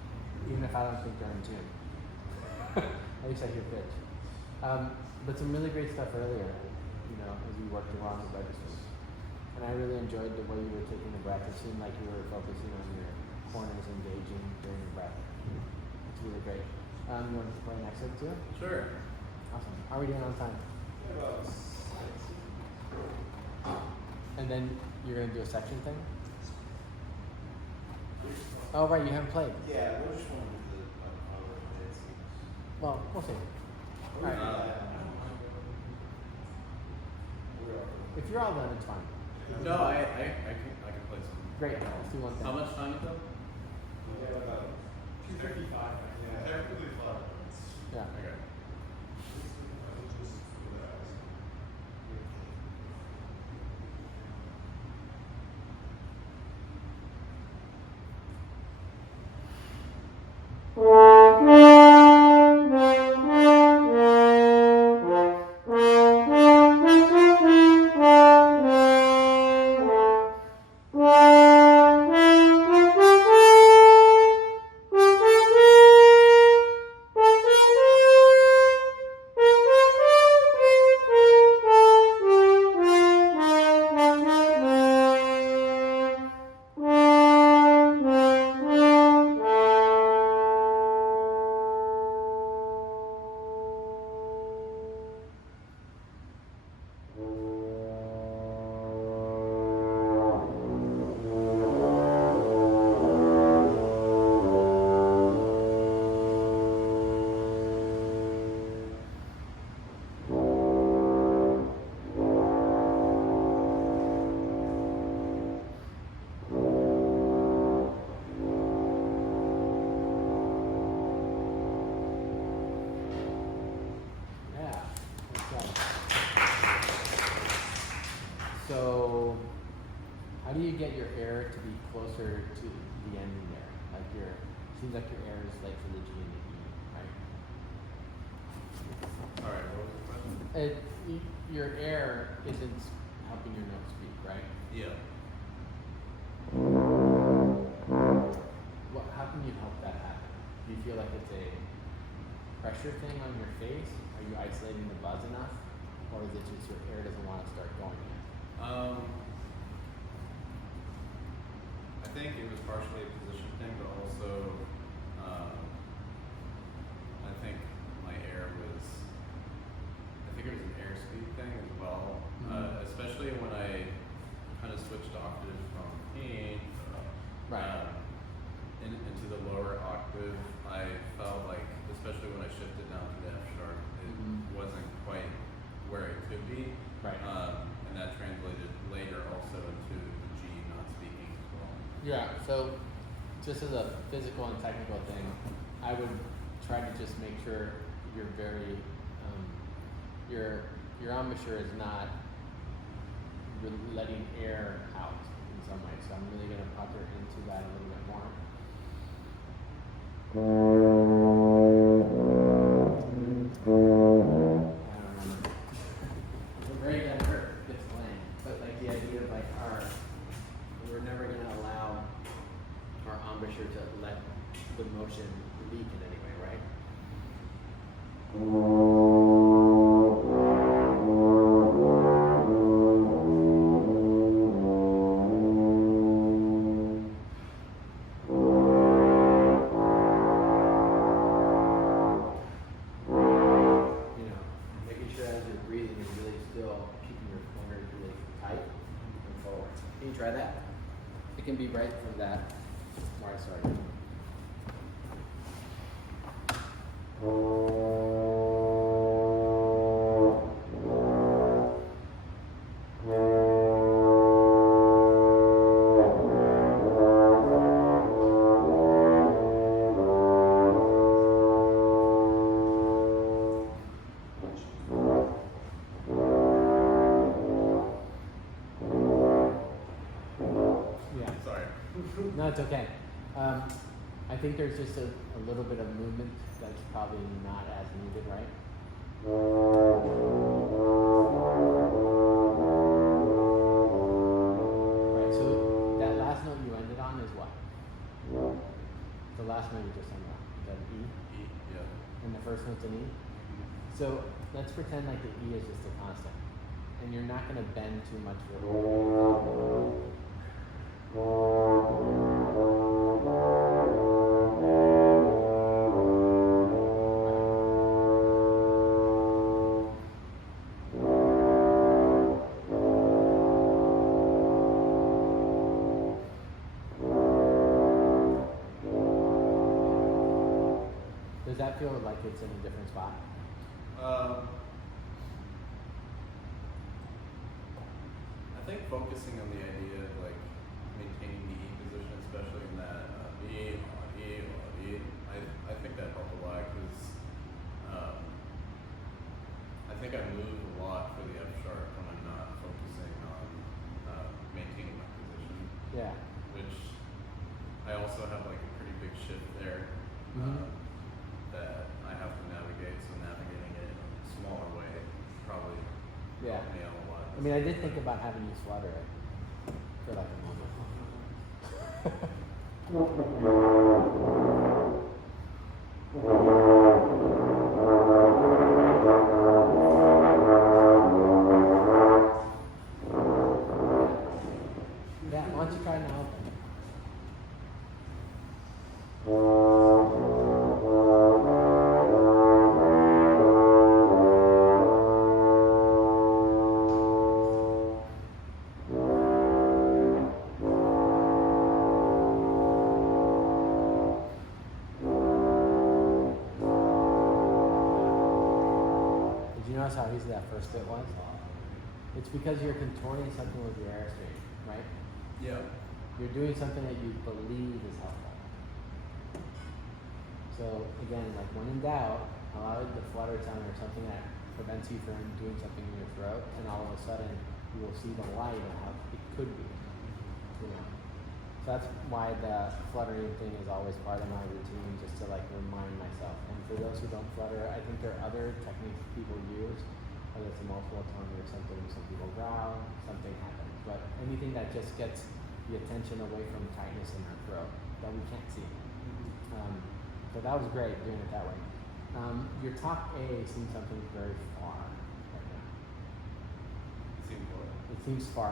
even if I don't think they're in tune. At least I hear pitch. But some really great stuff earlier. You know, as we worked around the registers, and I really enjoyed the way you were taking the breath. It seemed like you were focusing on your corners, engaging during the breath. It's really great. You want to play an excerpt too? sure. Awesome. How are we doing on time? And then you're gonna do a section thing? Oh right, you haven't played. Yeah, we're just going to do the other days. Well, we'll see. Alright. If you're all done, it's fine. No, I can play some. Great. Let's do one thing. How much time is that? Yeah, about 2:55. Yeah, technically 5 minutes. Yeah. Okay. Just relax. So, how do you get your air to be closer to the ending there? Like seems like your air is like for the G and the E, right? Alright, what was the question? Your air isn't helping your note speak, right? Yeah. How can you help that happen? Do you feel like it's a pressure thing on your face? Are you isolating the buzz enough? Or is it just your air doesn't want to start going yet? I think it was partially a position thing, but also, I think my air was, I think it was an airspeed thing as well. Mhm. Especially when I kind of switched octaves from into the lower octave, I felt like, especially when I shifted down to the F sharp, it wasn't quite where it could be. Right. And that translated later also into the G not speaking as well. Yeah, so just as a physical and technical thing, I would try to just make sure you're very, your embouchure is not letting air out in some way. So I'm really going to pucker into that a little bit more. I don't remember. We're very Denver gets playing, but like the idea of like we're never going to allow our embouchure to let the motion leak in any way, right? Making sure as you're breathing, you're really still keeping your corners really tight and forward. Can you try that? It can be right from that where I started. No, it's okay. I think there's just a little bit of movement that's probably not as needed, right? Right, so that last note you ended on is what? The last note you just ended on. Is that an E? E, yeah. And the first note's an E? So let's pretend like the E is just a constant. And you're not going to bend too much for it. Does that feel like it's in a different spot? I think focusing on the idea of like maintaining the E position, especially in that E, I think that helped a lot because I think I move a lot for the F sharp when I'm not focusing on maintaining my position. Yeah. Which I also have like a pretty big shift there. That I have to navigate, so navigating it in a smaller way probably helped me out a lot. I mean, I did think about having you flutter it for like a moment. Yeah, why don't you try now? Notice how easy that first bit was? It's because you're contorting something with your airstream, right? Yeah. You're doing something that you believe is helpful. So again, like when in doubt, allow the flutter tone or something that prevents you from doing something in your throat, and all of a sudden you will see the light of how it could be. You know. So that's why the fluttering thing is always part of my routine, just to like remind myself. And for those who don't flutter, I think there are other techniques people use, whether it's a multiple tone or something. Some people growl, something happens. But anything that just gets the attention away from tightness in our throat that we can't see. So that was great doing it that way. Your top A seems something very far right now. Seems what? It seems far.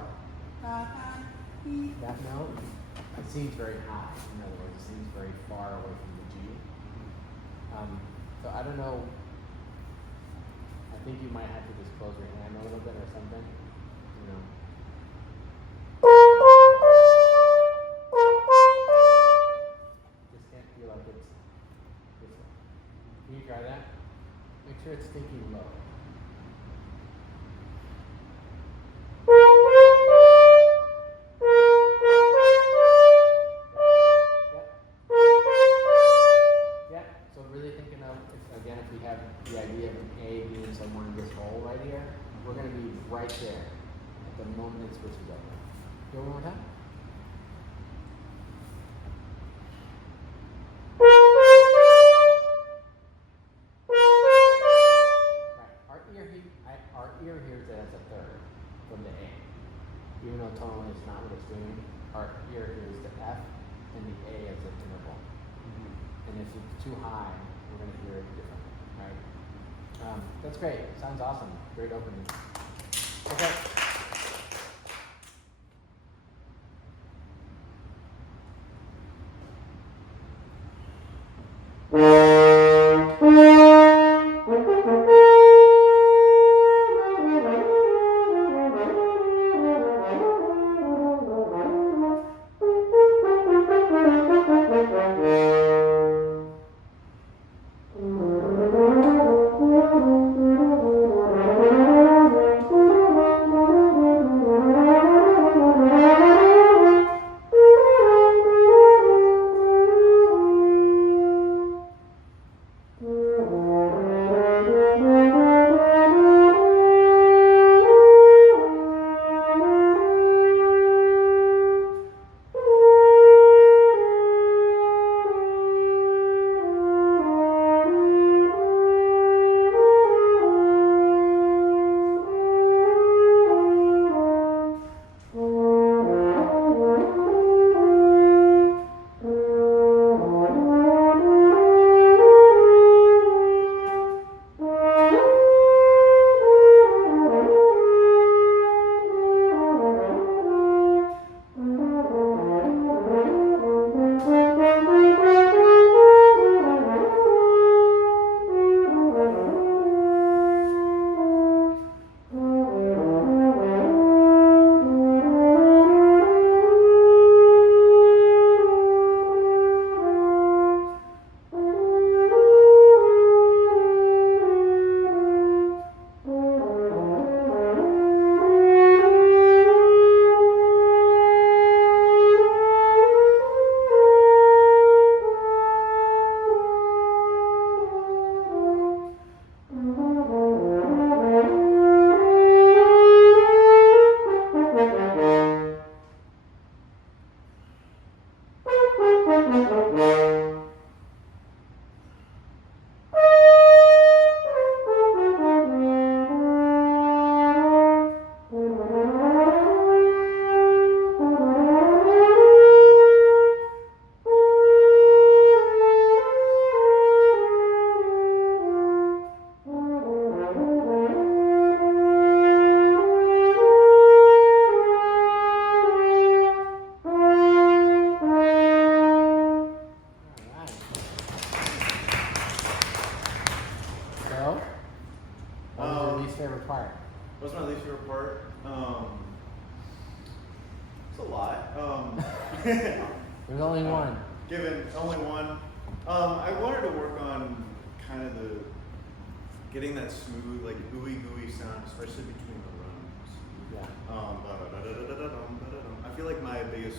That note, it seems very high. In other words, it seems very far away from the G. So I don't know. I think you might have to just close your hand a little bit or something. You know. Just can't it switches over. Go one more time. Right. Our ear hears it as a third from the A. Even though tonally it's not what it's doing, our ear hears the F and the A as an interval. And if it's too high, we're going to hear it differently, right? That's great. Sounds awesome. Great opening. Okay. favorite part? What's my least favorite part? It's a lot. There's only one. Given only one. I wanted to work on kind of getting that smooth, like ooey gooey sound, especially between the runs. Yeah. I feel like my biggest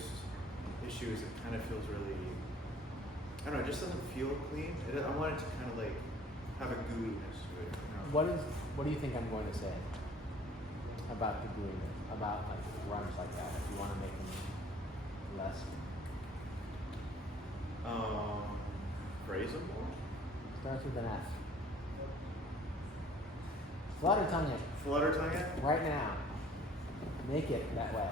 issue is it kind of feels really, I don't know, it just doesn't feel clean. I want it to kind of like have a gooiness to it. You know? What do you think I'm going to say about the gooiness, about like runs like that? If you want to make them less phrasable? Starts with an F. Flutter tongue it. Flutter tongue it? Right now. Make it that way.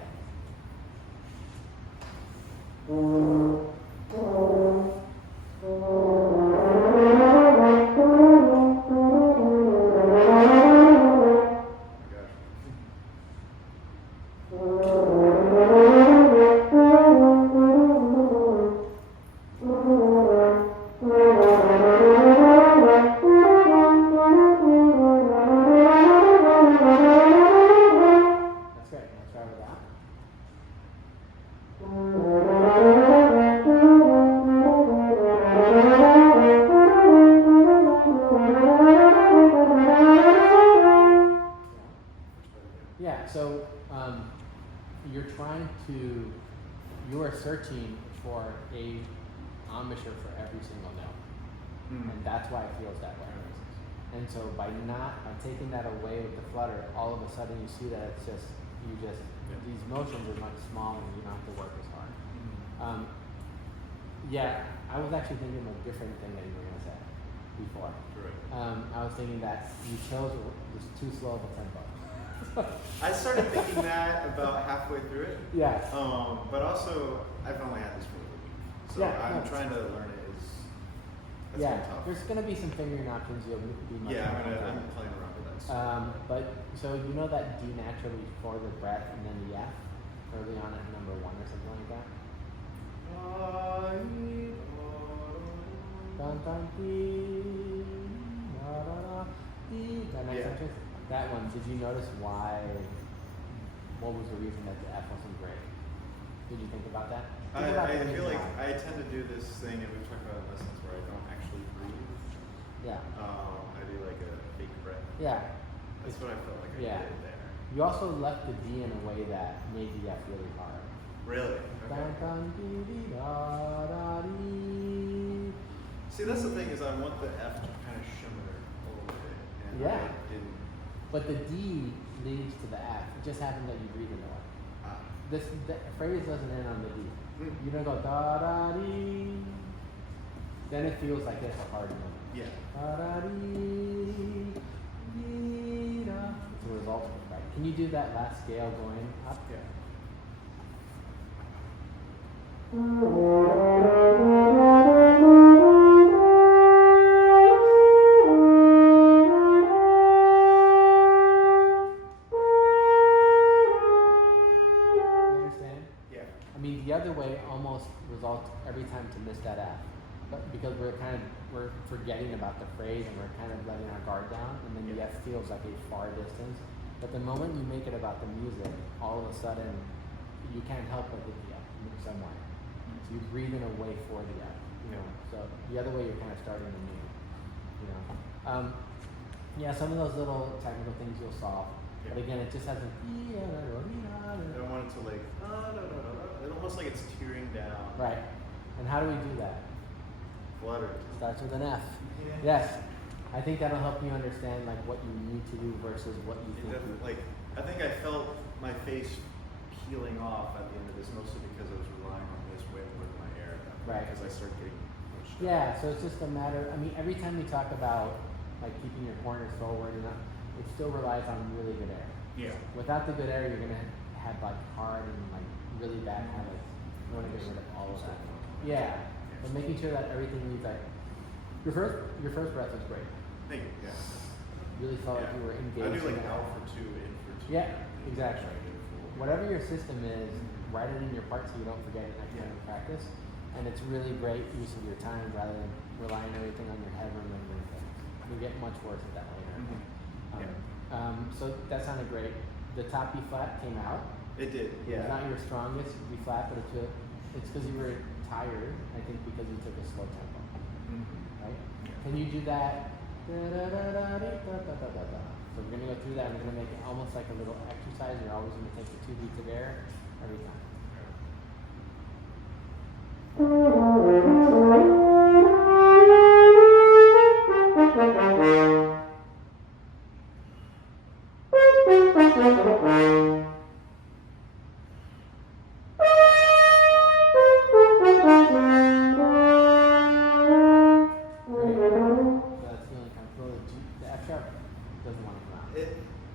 Searching for a embouchure for every single note, and that's why it feels that way. And so by taking that away with the flutter, all of a sudden you see that it's just these motions are much smaller and you don't have to work as hard. Mm-hmm. Yeah, I was actually thinking of a different thing that you were gonna say before. Correct. I was thinking that you chose was too slow of a tempo. I started thinking that about halfway through it. Yeah. But also, I've only had this for a week, so Yeah, I'm no. trying to learn it. That's Yeah, been tough. there's gonna be some fingering options you'll be much Yeah, more I'm comfortable. playing around with that. But so you know that D naturally before the breath and then the F early on at number 1 or something like that. Dun, dun, dee, da, da, da, dee. That next Yeah. sentence. That one. Did you notice why? What was the reason that the F wasn't great? Did you think about that? Think about the I feel reason like why. I tend to do this thing, and we've talked about it in lessons where I don't actually breathe. Yeah. I do like a fake breath. Yeah. That's what I felt like I Yeah. did there. You also left the D in a way that made the F really hard. Really? Dun, Okay. dun, dee, dee, da, da, dee. See, that's the thing is I want the F to kind of shimmer a little bit, and Yeah. I didn't. But the D leads to the F. It just happened that you breathe in the way. The phrase doesn't end on the D. Mm. You don't go da da dee. Then it feels like it's a hard note. Yeah. Da da dee, dee da. It's a result of it, right? Can you do that last scale going up? Yeah. You understand? Yeah. I mean, the other way almost results every time to miss that F, but because we're forgetting about the phrase and we're kind of letting our guard down, and then the F feels like a far distance. But the moment you make it about the music, all of a sudden you can't help but hit the F in some way. So you breathe in a way for the F, you know. So the other way you're kind of starting anew, you know. Yeah, some of those little technical things you'll solve, but Yeah. again, it just hasn't. I don't want it to like. It's almost like it's tearing down. Right. And how do we do that? Flutter. Starts with an F. Yeah. Yes. I think that'll help you understand like what you need to do versus what you It think. definitely, like, I think I felt my face peeling off at the end of this, mostly because I was relying on this way to work my air. Right. Because I started getting pushed up. Yeah, so it's just a matter, I mean, every time we talk about like keeping your corners forward and up, it still relies on really good air. Yeah. Without the good air, you're gonna have like hard and like really bad habits. You wanna get rid of all of that. Yeah. But making sure that everything needs like your first breath was great. Thank you. Yeah. Really felt like you were engaged. I do like in out that. for 2, in for 2. Yeah, exactly. Try to get it full. Whatever your system is, write it in your part so you don't forget it next time you practice. And it's really great use of your time rather than relying everything on your head remembering things. You get much worse at that later. So that sounded great. The top B flat came out. It did. It's Yeah. not your strongest B flat, but it's because you were tired. I think because you took a slow tempo, right? Can you do that? So we're gonna go through that. We're gonna make it almost like a little exercise. You're always gonna take the 2 beats of air every time. That's feeling comfortable. The F sharp doesn't want to come out.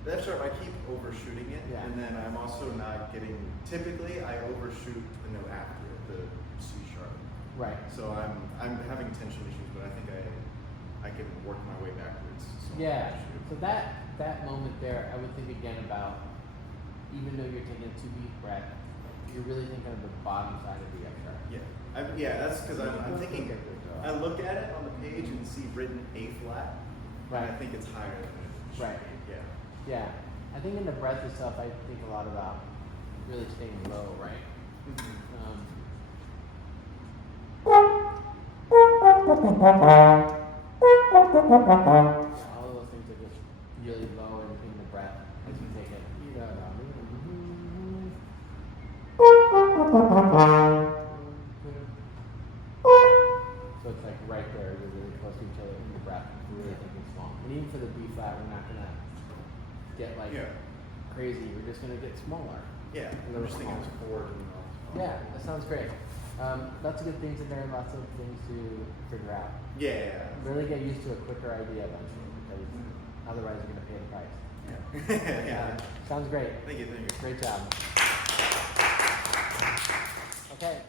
The F sharp, I keep overshooting it, Yeah. and then I'm also not getting. Typically, I overshoot the note after it, the C sharp. Right. So I'm having tension issues, but I think I can work my way backwards. So Yeah. I'll shoot. So that moment there, I would think again about, even though you're taking a 2 beat breath, you're really thinking of the bottom side of the F sharp. Yeah, that's because I'm thinking. I look at it on the page and see written A flat, Right. and I think it's higher than it should Right. be. Yeah. Yeah. I think in the breath itself, I think a lot about really staying low, right? Yeah, all of those things are just really low in the breath as you take it. So it's like right there, you're really close to each other in the breath. You're really thinking small. And even for the B flat, we're not gonna get like Yeah. crazy. We're just gonna get smaller. Yeah, A I'm little just thinking smaller. it's four doing all. Yeah, that sounds great. Lots of good things in there, lots of things to figure out. Yeah. Really get used to a quicker idea eventually, because otherwise you're gonna pay the price. Yeah. Yeah. Sounds great. Thank you. Great job. Okay.